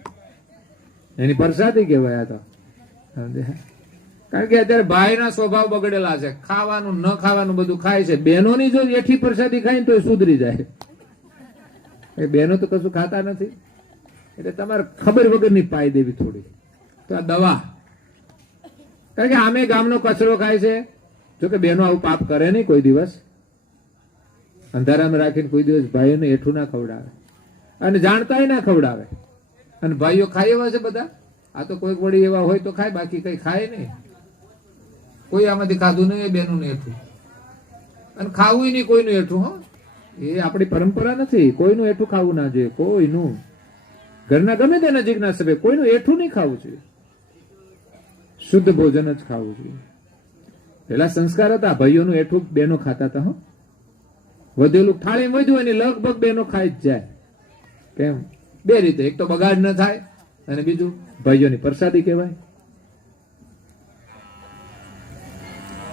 એની પ્રસાદી કહેવાય આ તો. કારણ કે અત્યારે ભાઈના સ્વભાવ બગડેલા છે. ખાવાનું ન ખાવાનું બધું ખાય છે. બહેનોની જો એઠી પ્રસાદી ખાય ને તો એ સુધરી જાય. એ બહેનો તો કશું ખાતા નથી. એટલે તમારે ખબર વગરની પાઈ દેવી થોડી. તો આ દવા, કારણ કે આમે ગામનો કચરો ખાય છે. જો કે બહેનો આવું પાપ કરે નહીં કોઈ દિવસ. અંધારામાં રાખીને કોઈ દિવસ ભાઈઓને એઠું ના ખવડાવે અને જાણતાય ના ખવડાવે. અને ભાઈઓ ખાય એવા છે બધા. આ તો કોઈક વળી એવા હોય તો ખાય, બાકી કઈ ખાય નહીં. કોઈ આમાંથી ખાધું નહીં બેનું એઠું, અને ખાવું નહીં કોઈનું એઠું. હો, એ આપણી પરંપરા નથી. કોઈનું એઠું ખાવું ના જોઈએ. કોઈનું ઘરના ગમે તે નજીકના સભ્ય કોઈનું એઠું નહીં ખાવું જોઈએ. શુદ્ધ ભોજન જ ખાવું જોઈએ. પેલા સંસ્કાર હતા, ભાઈઓનું એઠું બેનો ખાતા હતા. હો, વધેલું થાળી વધ્યું એની લગભગ બેનો ખાઈ જ જાય. કેમ? બે રીતે. એક તો બગાડ ન થાય અને બીજું ભાઈઓની પ્રસાદી કહેવાય.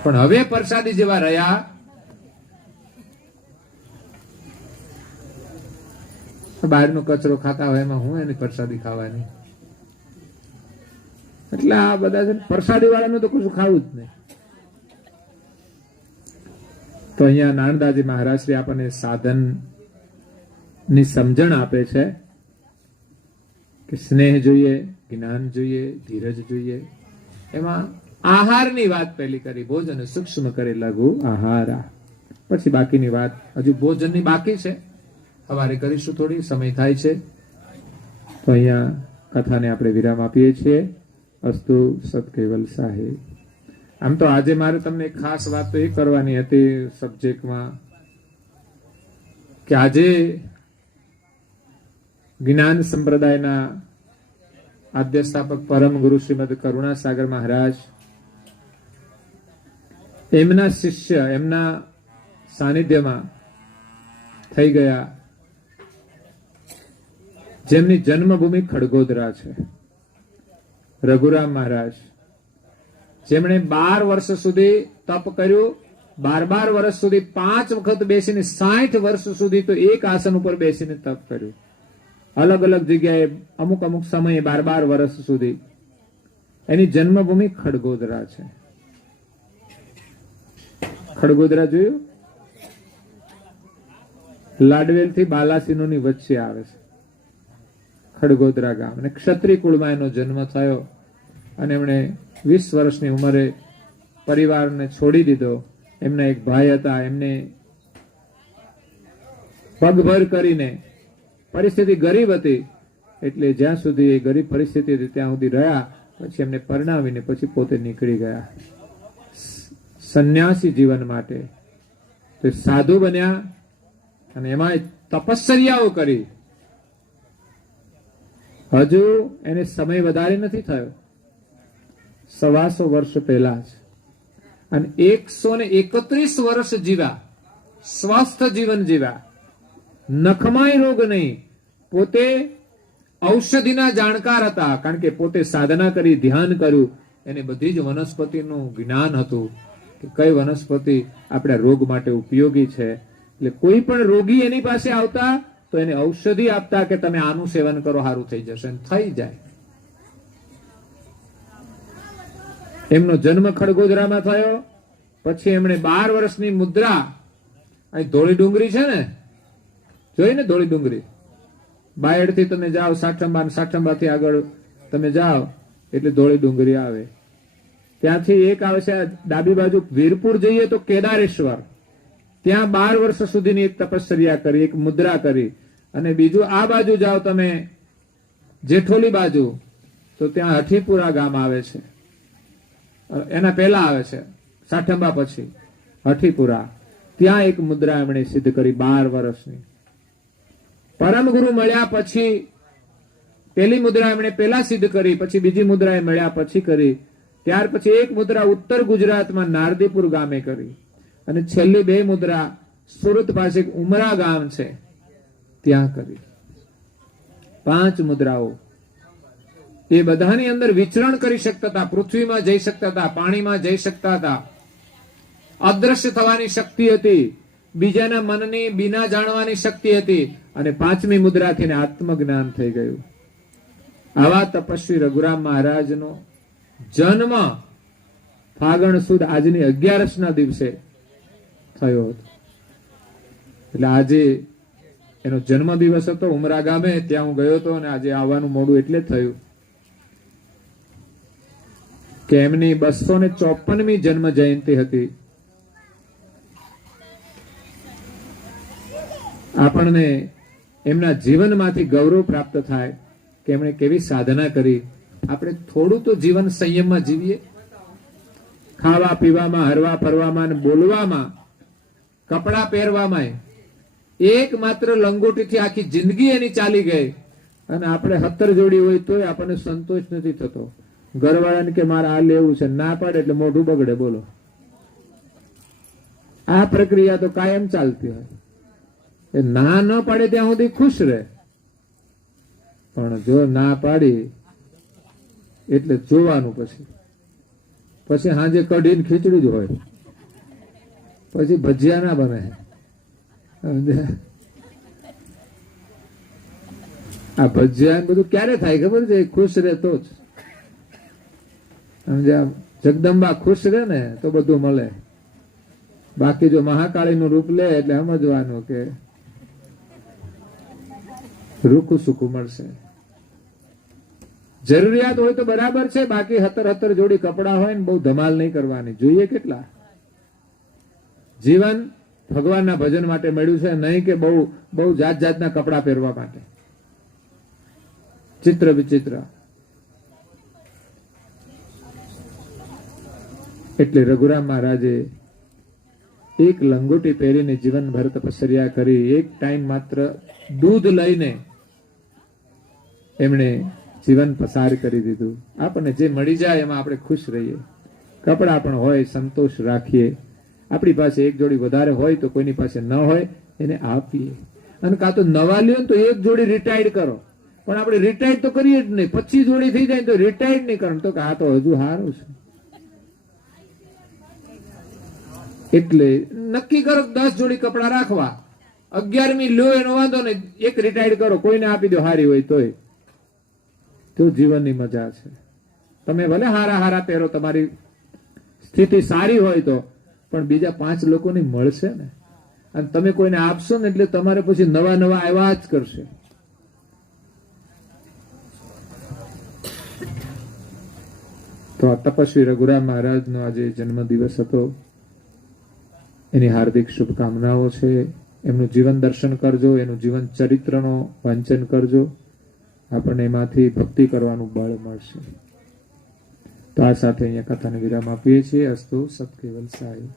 પણ હવે પ્રસાદી જેવા રહ્યા બહારનો કચરો ખાતા હોય એમાં હું એની પ્રસાદી ખાવાની. એટલે આ બધા છે પ્રસાદી વાળાનું તો કશું ખાવું જ નહીં. તો અહીંયા નાનદાજી મહારાજ શ્રી આપણને સાધન ની સમજણ આપે છે કે સ્નેહ જોઈએ, જ્ઞાન જોઈએ, ધીરજ જોઈએ. એમાં આહારની વાત પહેલી કરી, ભોજન સૂક્ષ્મ કરે લઘુ આહારા. પછી બાકીની વાત હજુ ભોજનની બાકી છે, સવારે કરીશું. થોડી સમય થાય છે. તો અહીંયા કથાને આપણે વિરામ આપીએ છીએ. અસ્તુ સત કેવલ સાહેબ. આમ તો આજે મારે તમને ખાસ વાત તો એ કરવાની હતી સબ્જેક્ટમાં કે આજે જ્ઞાન સંપ્રદાયના આદ્ય સ્થાપક પરમ ગુરુ શ્રીમદ કરુણાસાગર મહારાજ એમના શિષ્ય એમના સાનિધ્યમાં થઈ ગયા, જેમની જન્મભૂમિ ખડગોદરા છે. રઘુરામ મહારાજ, જેમણે 12 વર્ષ સુધી તપ કર્યું. 12 વર્ષ સુધી 5 વખત બેસીને 60 વર્ષ સુધી તો એક આસન ઉપર બેસીને તપ કર્યું. અલગ અલગ જગ્યાએ અમુક અમુક સમયે 12 વર્ષ સુધી. એની જન્મભૂમિ ખડગોદરા છે. ખડગોદરા જોયું? લાડવેલ થી બાલાસિનોની વચ્ચે આવે છે ખડગોદરા ગામ, અને ક્ષત્રિય કુળમાં એનો જન્મ થયો અને એમણે 20 વર્ષની ઉંમરે પરિવારને છોડી દીધો. એમના એક ભાઈ હતા, એમને પગભર કરીને, પરિસ્થિતિ ગરીબ હતી એટલે જ્યાં સુધી એ ગરીબ પરિસ્થિતિ હતી ત્યાં સુધી રહ્યા. પછી એમને પરણાવીને પછી પોતે નીકળી ગયા સંન્યાસી જીવન માટે. તો સાધુ બન્યા અને એમાં તપશ્ચર્યાઓ કરી. હજુ એને સમય વધારે નથી થયો, 125 વર્ષ પહેલા જ, અને 131 વર્ષ જીવ્યા, સ્વસ્થ જીવન જીવ્યા, નખમાય રોગ નહીં. પોતે ઔષધિના જાણકાર હતા, કારણ કે પોતે સાધના કરી, ધ્યાન કર્યું, એને બધી જ વનસ્પતિનું જ્ઞાન હતું કે કઈ વનસ્પતિ આપણા રોગ માટે ઉપયોગી છે. એટલે કોઈ પણ રોગી એની પાસે આવતા તો એને ઔષધિ આપતા કે તમે આનું સેવન કરો, સારું થઈ જશે, થઈ જાય. એમનો જન્મ ખડગોદરામાં થયો. પછી એમણે 12 વર્ષની મુદ્રા, અહીં ધોળી ડુંગરી છે ને, જોઈ ને ધોળી ડુંગરી, બાયડ થી તમે જાઓ સાઠંબા થી આગળ તમે જાઓ એટલે ધોળી ડુંગરી આવે. ત્યાંથી એક આવે છે ડાબી બાજુ વીરપુર જઈએ તો કેદારેશ્વર, ત્યાં 12 વર્ષ સુધીની એક તપશ્ચર્યા કરી, એક મુદ્રા કરી. અને બીજું આ બાજુ જાઓ તમે જેઠોલી બાજુ તો ત્યાં હઠીપુરા ગામ આવે છે, એના પહેલા આવે છે સાઠંબા પછી હઠીપુરા. ત્યાં એક મુદ્રા એમણે સિદ્ધ કરી 12 વર્ષની. પરમ ગુરુ મળ્યા પછી પહેલી મુદ્રા એમણે પહેલા સિદ્ધ કરી, પછી બીજી મુદ્રા એ મળ્યા પછી કરી. ત્યાર પછી એક મુદ્રા ઉત્તર ગુજરાતમાં નારદીપુર ગામે કરી, અને છેલ્લી 2 મુદ્રા સુરત પાસે ઉમરા ગામ છે ત્યાં કરી. 5 મુદ્રાઓ. એ બધાની અંદર વિચરણ કરી શકતા હતા, પૃથ્વીમાં જઈ શકતા હતા, પાણીમાં જઈ શકતા હતા, અદ્રશ્ય થવાની શક્તિ હતી, બીજાના મનની બીના જાણવાની શક્તિ હતી, અને 5મી મુદ્રાથી આત્મજ્ઞાન થઈ ગયું. આવા તપસ્વી રઘુરામ મહારાજનો જન્મ ફાગણ સુદ આજની 11ના દિવસે થયો હતો. એટલે આજે એનો જન્મ દિવસ હતો ઉમરા ગામે, ત્યાં હું ગયો હતો, અને આજે આવવાનું મોડું એટલે થયું કે એમની 254મી જન્મ જયંતિ હતી. આપણને એમના જીવનમાંથી ગૌરવ પ્રાપ્ત થાય કે એમણે કેવી સાધના કરી. આપણે થોડું તો જીવન સંયમમાં જીવીએ, ખાવા પીવામાં, હરવા ફરવામાં, બોલવામાં, કપડા પહેરવામાં. એકમાત્ર લંગોટીથી આખી જિંદગી એની ચાલી ગઈ, અને આપણે 17 જોડી હોય તોય આપણને સંતોષ નથી થતો. ઘરવાળાને કે મારે આ લેવું છે, ના પાડે એટલે મોઢું બગડે. બોલો, આ પ્રક્રિયા તો કાયમ ચાલતી હોય. એ ના ન પાડે ત્યાં સુધી ખુશ રહે, પણ જો ના પાડી એટલે જોવાનું. પછી સાંજે કઢીને ખીચડી જ હોય, પછી ભજીયા ના બને. આ ભજીયા બધું ક્યારે થાય ખબર છે? ખુશ રહે તો જ. સમજ્યા? જગદંબા ખુશ રહે ને તો બધું મળે. બાકી જો મહાકાળીનું રૂપ લે એટલે સમજવાનું કે રૂખું સુખું મળશે. જરૂરિયાત હોય તો બરાબર છે, બાકી 17 જોડી કપડા હોય ને બહુ ધમાલ નહીં કરવાની. જોઈએ કેટલા જીવન ભગવાનના ભજન માટે મળ્યું છે, નહીં કે બહુ જાત જાતના કપડા પહેરવા માટે. ચિત્ર વિચિત્ર. એટલે રઘુરામ મહારાજે એક લંગોટી પહેરીને જીવનભર તપશ્ચર્યા કરી. એક ટાઈમ માત્ર દૂધ લઈને એમણે જીવન પસાર કરી દીધું. આપણને જે મળી જાય એમાં આપણે ખુશ રહીએ. કપડા પણ હોય સંતોષ રાખીએ. આપણી પાસે એક જોડી વધારે હોય તો કોઈની પાસે ન હોય એને આપીએ. અને કાં તો નવા લ્યો તો એક જોડી રિટાયર્ડ કરો. પણ આપણે રિટાયર્ડ તો કરીએ જ નહીં. 25 જોડી થઈ જાય તો રિટાયર્ડ નહીં કરો, તો કે આ તો હજુ સારું છે. એટલે નક્કી કરો 10 જોડી કપડા રાખવા, 11મી લો એનો વાંધો નહીં, એક રિટાયર્ડ કરો, કોઈને આપી દો હારી હોય તોય. તો જીવનની મજા છે. તમે ભલે હારા પહેરો, તમારી સ્થિતિ સારી હોય તો, પણ બીજા 5 લોકોને મળશે ને. અને તમે કોઈને આપશો ને એટલે તમારે પછી નવા આવ્યા જ કરશે. તો આ તપસ્વી રઘુરામ મહારાજનો આજે જન્મદિવસ હતો, એની હાર્દિક શુભકામનાઓ છે. એમનું જીવન દર્શન કરજો, એનું જીવન ચરિત્રનો વાંચન કરજો, આપણને એમાંથી ભક્તિ કરવાનું બળ મળશે. તો આ સાથે અહીંયા કથાને વિરામ આપીએ છીએ. અસ્તુ સત કેવલ સાઈ.